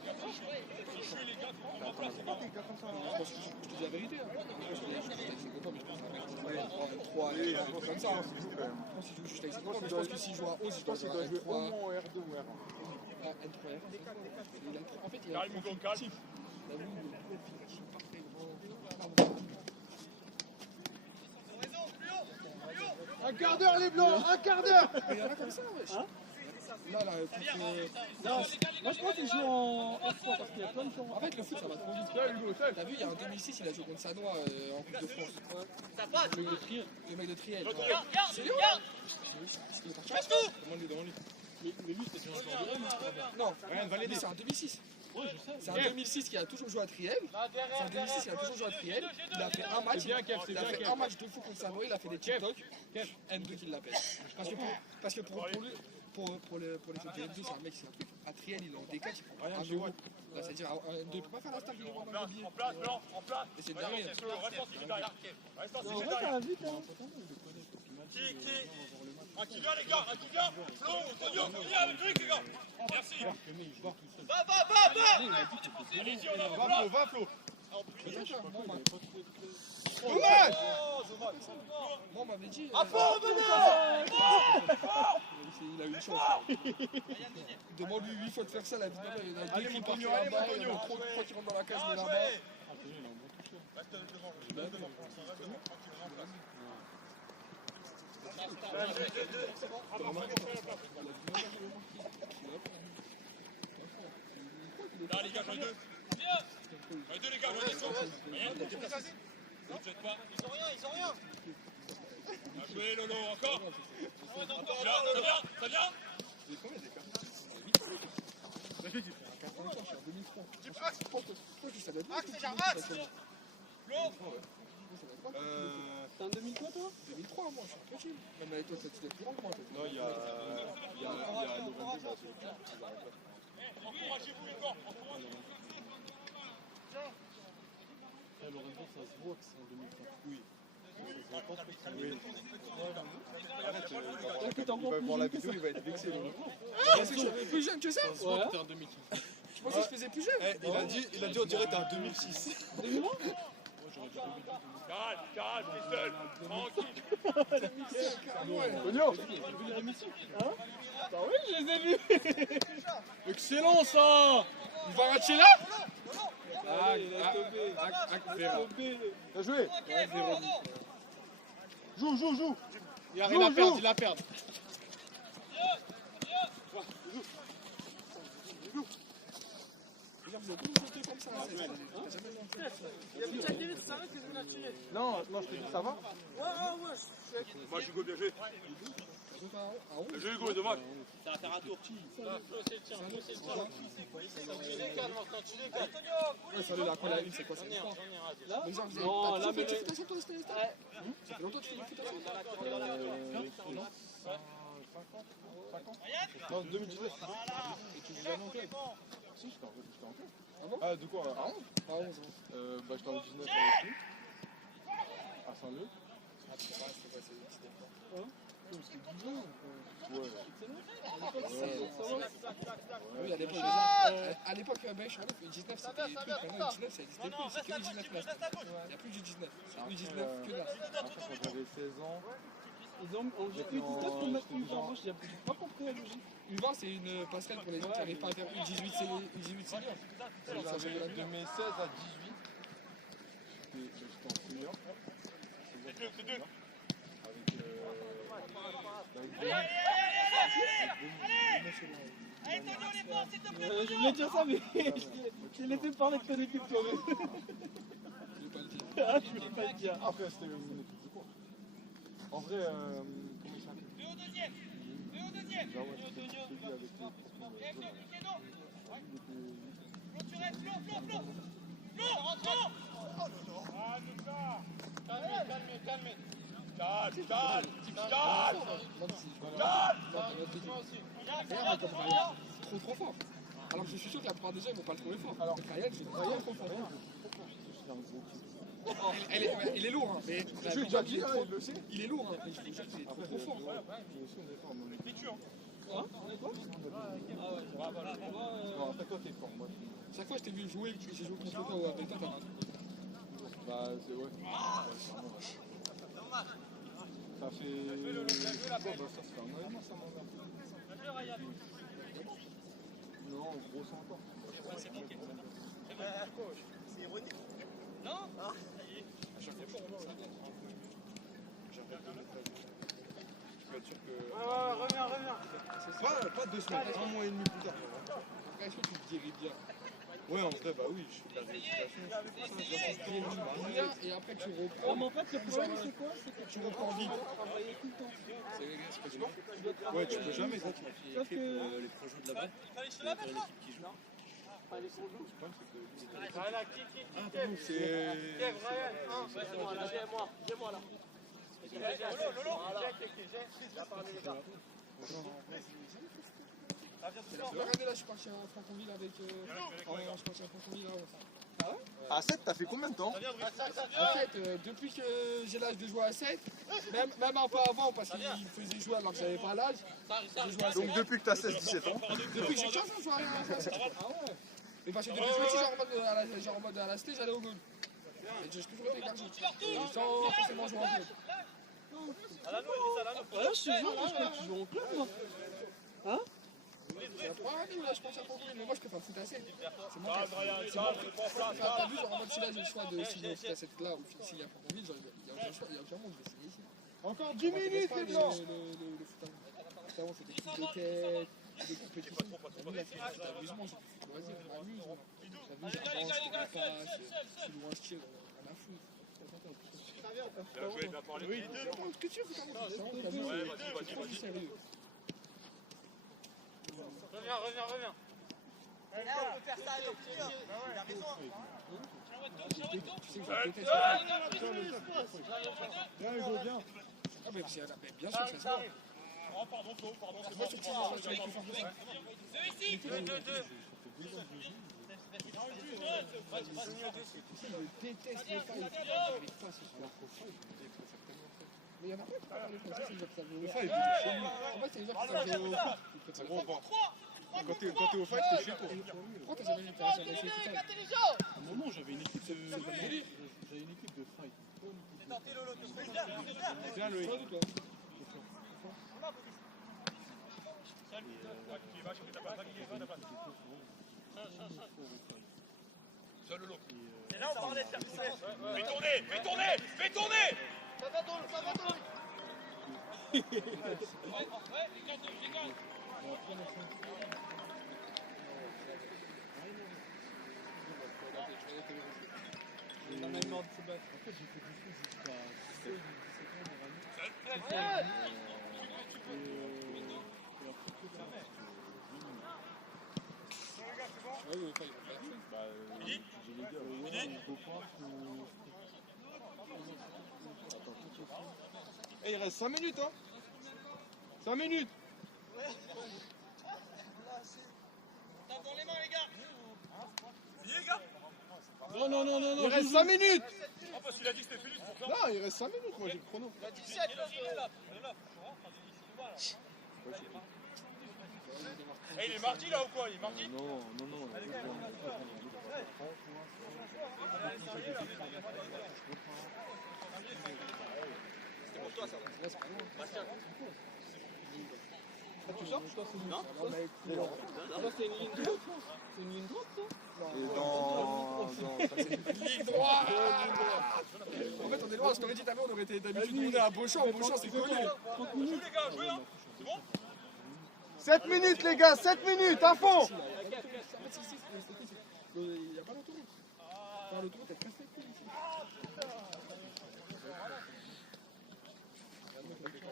T'en as 3 des gars comme ça. Je te dis la vérité. Je te dis avec ses copains, mais je pense qu'un mec 3, comme ça. Je pense qu'il joue juste avec ses copains, mais je pense que s'il joue à 11, il doit jouer à au moins en R2 ou R1. N3, R1. En fait, il a un profil type. Il a vu le profil parfait. Un quart d'heure les blancs, un quart d'heure. Mais il y en a comme ça, wesh. Hein? Là, Non, moi je pense qu'il joue en F3 parce qu'il y a plein de gens. en fait, le foot, ça va trop vite. T'as vu, il y a un 2006, il a joué contre Sanois en Coupe de France. Le mec de Triel. C'est Léon là? Il est parti. Demande-lui. Mais lui, c'était un joueur de homme. Non, lui, c'est un 2006. C'est un 2006 qui a toujours joué à Triel. C'est un 2006 qui a toujours joué à Triel. Il a fait un match. Il a fait un match de foot contre Sanois. Il a fait des TikTok. N2 qui l'appelle. Parce que pour lui. Pour les trucs de N2, c'est un mec, c'est un truc. À Triel, il est en D4, il prend un euro. Là, c'est-à-dire, il ne peut pas faire la star qu'il est dans le billet. Et c'est derrière. En vrai, ça va vite. Hein. Un qui vient, les gars, un qui vient. Flo, Tonio, viens avec lui, les gars. Merci. Va. Allez-y, on avance. Va Flo. Dommage! Moi, on m'avait dit. Il a eu une chance. Demande-lui 8 fois de faire ça, la vie de ma mère. Il a deux qui partent là-bas, il y en a 3 qui rentrent dans la cage, mais là-bas. Là, les gars, j'en ai deux. J'en ai deux, les gars, j'en ai deux. Rien, déplacez. Ne vous faites pas. Ils ont rien. Bien joué, Lolo, encore. Là, ça vient. Il est combien des cartes? T'es en 2003 toi? 2003, moi, je suis un petit. Même avec toi, tu es plus grand que moi. Non, il y a Lorenzo, Encouragez-vous, les gars. Lorenzo, ça se voit que c'est en 2003. Oui. Il va voir la vidéo, il va être vexé. Parce que j'avais plus jeune que ça. Ouais. T'es en 2006. Tu pensais que je faisais plus jeune? Il a dit on dirait t'es en 2006. 2001? Calme, Christelle. Tranquille. Tonio. Hein? Bah oui, je les ai vus. Excellent ça. Il va rater là? Il a stoppé. Bien joué. Joue. Il a rien à perdre, il a à perdre. Vous avez tous sauté comme ça, t'as jamais Il y a plus de télé, ça va que je l'ai tué. Non, je te dis ça va. Ouais. Moi, Hugo, bien joué. Bien joué, Hugo, dommage. Ça va faire un tour. Salut, la colle à une, c'est quoi? C'est une fois. Là Mais genre, non, là, mais. ça fait longtemps que tu fais du foot à Non, 5 ans. Non, 2019. et tu joues jamais en club. Si, j'étais en club. Ah bon? Ah, de quoi? À 11? À 11 ans. Bah, j'étais en 19 avec lui. À Saint-Leu. Ah, c'est vrai, c'est Ouais. Oui, à l'époque, déjà. À l'époque, Bêche, U19, c'était des trucs. Maintenant, U19, ça n'existe plus. C'est que U19 là. Il n'y a plus d'U19. C'est U19 que là. Après, quand j'avais 16 ans. Ils ont U19 pour mettre U20. Moi, j'ai pas compris la logique. U20, c'est une passerelle pour les gens qui n'arrivent pas à faire U18 senior. J'avais de mes 16 à 18. J'étais en senior. Je voulais dire ça, mais je l'ai fait parler de ton équipe toi-même. Je vais pas le dire. Je voulais pas le dire. Après, c'était une équipe de quoi? En vrai, comment ça s'appelle? Trop fort. Alors que je suis sûr que la plupart des gens ils vont pas le trouver fort. Alors Kayel, je le trouve trop fort. Il est lourd, hein, mais Je l'ai déjà dit, il le sait. il est lourd, hein, mais je vous jure qu'il est trop fort. Après, toi, t'es fort. Moi, Chaque fois que je t'ai vu jouer, j'ai joué contre toi ou avec toi, t'as bah, c'est ouais. Ça fait. Ça fait un an et demi, ça m'emmerde. Non, gros, c'est encore. C'est ironique. Non? Reviens. Pas 2 semaines, 1 mois et demi plus tard. Après, est-ce que tu te dirais bien? Ouais, en vrai, bah oui, je fais de la vérification. Bien, et après tu reprends. Non, mais en fait, le problème, c'est quoi? C'est que Tu reprends vite. travailler tout le temps. C'est ce que tu vois. Ouais, tu peux jamais. Sauf que. Les projets de la balle. L'équipe qui joue. J'ai-moi là. Regardez là, je suis parti à Franconville avec. Je suis parti à Franconville là. À 7, t'as fait combien de temps? En fait, depuis que j'ai l'âge de jouer à 7, même un peu avant, parce qu'il faisait jouer alors que j'avais pas l'âge, j'ai joué à 7. Donc depuis que t'as 16-17 ans. Depuis que j'ai 15 ans, je joue à 7. Ah ouais. Mais parce que depuis que je suis genre en mode à la cité, j'allais au goal. Et j'ai toujours été gardien. Sans forcément jouer en club. Ouais, je suis joueur, je crois que tu joues en club, moi. Hein? C'est la première année où là je pense à Franconville, mais moi je préfère le foot à 7. C'est moi qui t'as vu, genre en mode si là j'ai le choix de signer au foot à 7 là ou signer à Franconville, genre il y a aucun choix, il y a aucun monde, je vais signer ici. Encore 10 minutes, les blancs. Le foot avant c'était des coups de tête, des compétitions. T'as vu là c'est l'amusement, c'est du loisir, je m'amuse. T'as vu, j'avance, je fais des passes, je loin je tire, rien à foutre. Bien joué, bien parlé. Oui, que tu veux, t'as vu, c'est trop du sérieux. Reviens. On peut faire ça avec lui. Il a raison. Tu sais que je déteste. Viens, Hugo, viens. Ah, mais bien sûr, c'est ça. Oh, pardon, c'est Moi, sur le team, je suis plus fort que ça. Deux ici. Deux. Je déteste les failles. Les passes sur la profile. Mais il y en a pas qui parlent comme ça, c'est déjà que ça veut. Le fight, il est chez lui. En fait, c'est déjà que ça veut au foot. C'est gros, bon. Quand t'es au fight, t'es chez toi. Pourquoi t'as jamais essayé de faire ça? À un moment, j'avais une équipe de fight. Viens, Loïc. Seul Lolo. Et là, on parlait de faire ça. Fais tourner. Ça va dans le. On a même ordre de se battre. En fait, j'ai fait du foot jusqu'à 16 ou 17 ans dans l'année. Et après, il reste 5 minutes, hein. 5 minutes. Tape dans les mains, les gars. Fini les gars. Non, non, non, non, non. Il reste 5 minutes. Ah parce qu'il a dit que c'était fini, c'est pour ça. Non, il reste 5 minutes, moi j'ai le chrono. Il a 17, là. Eh, il est mardi là ou quoi? Il est mardi? non, non, non. C'est pour toi, ça. Bastien. Tu sors? Non, c'est une ligne droite. C'est une ligne droite, ça. Ligue droite. En fait, on est loin, je t'aurais dit t'avais, on aurait été d'habitude, on est à Beauchamp, Beauchamp c'est connu. Joue les gars, jouez hein. C'est bon? 7 minutes les gars, 7 minutes, à fond. Il n'y a pas l'autoroute. Enfin, l'autoroute est presque ici.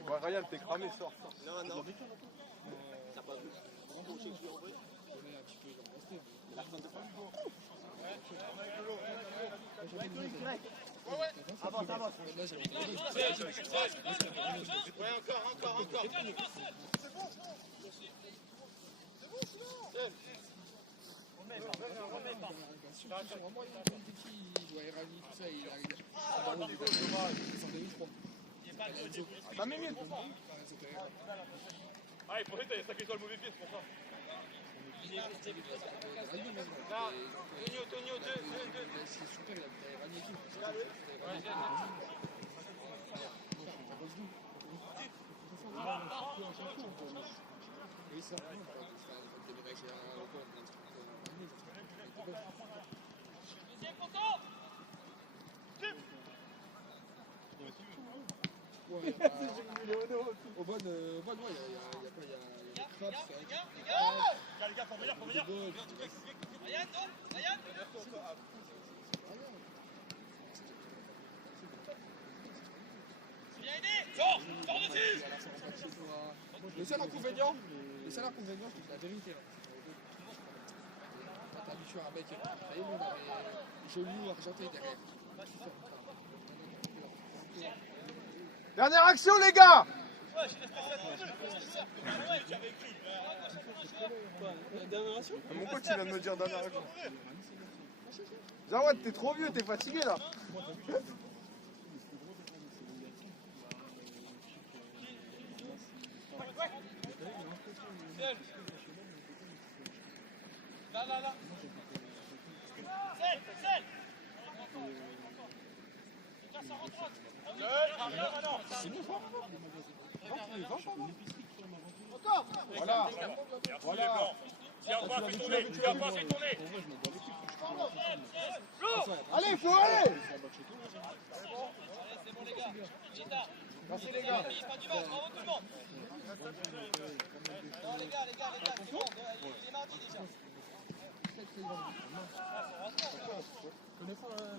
Ouais, Ryan, t'es cramé, sors. Non, non. T'as pas vu? Avance, avance. Ouais, encore. Vraiment, il doit Erani, tout ça, il arrive. Bah, minute. Ah, il pensait que t'avais saqué sur le mauvais pied, c'est pour ça. Tonio, 2. Au bon, il y a Krabs, Les gars, faut venir. Ryan. Viens aider. Sors dessus. Le seul inconvénient, je te dis la vérité. Quand t'es habitué à un mec, ça y est, on avait joli ou argenté derrière. Dernière action, les gars. Mon coach, il vient de me dire dernière action. Zawad, t'es trop vieux, t'es fatigué là. Là. Celle. Voilà. Tiens, pas fait tourner. Allez, faut aller. C'est bon, les gars. Gita. Merci les gars. Pas du match, bravo tout le monde. Non, les gars, c'est bon. Il est mardi déjà.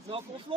C'est en confort.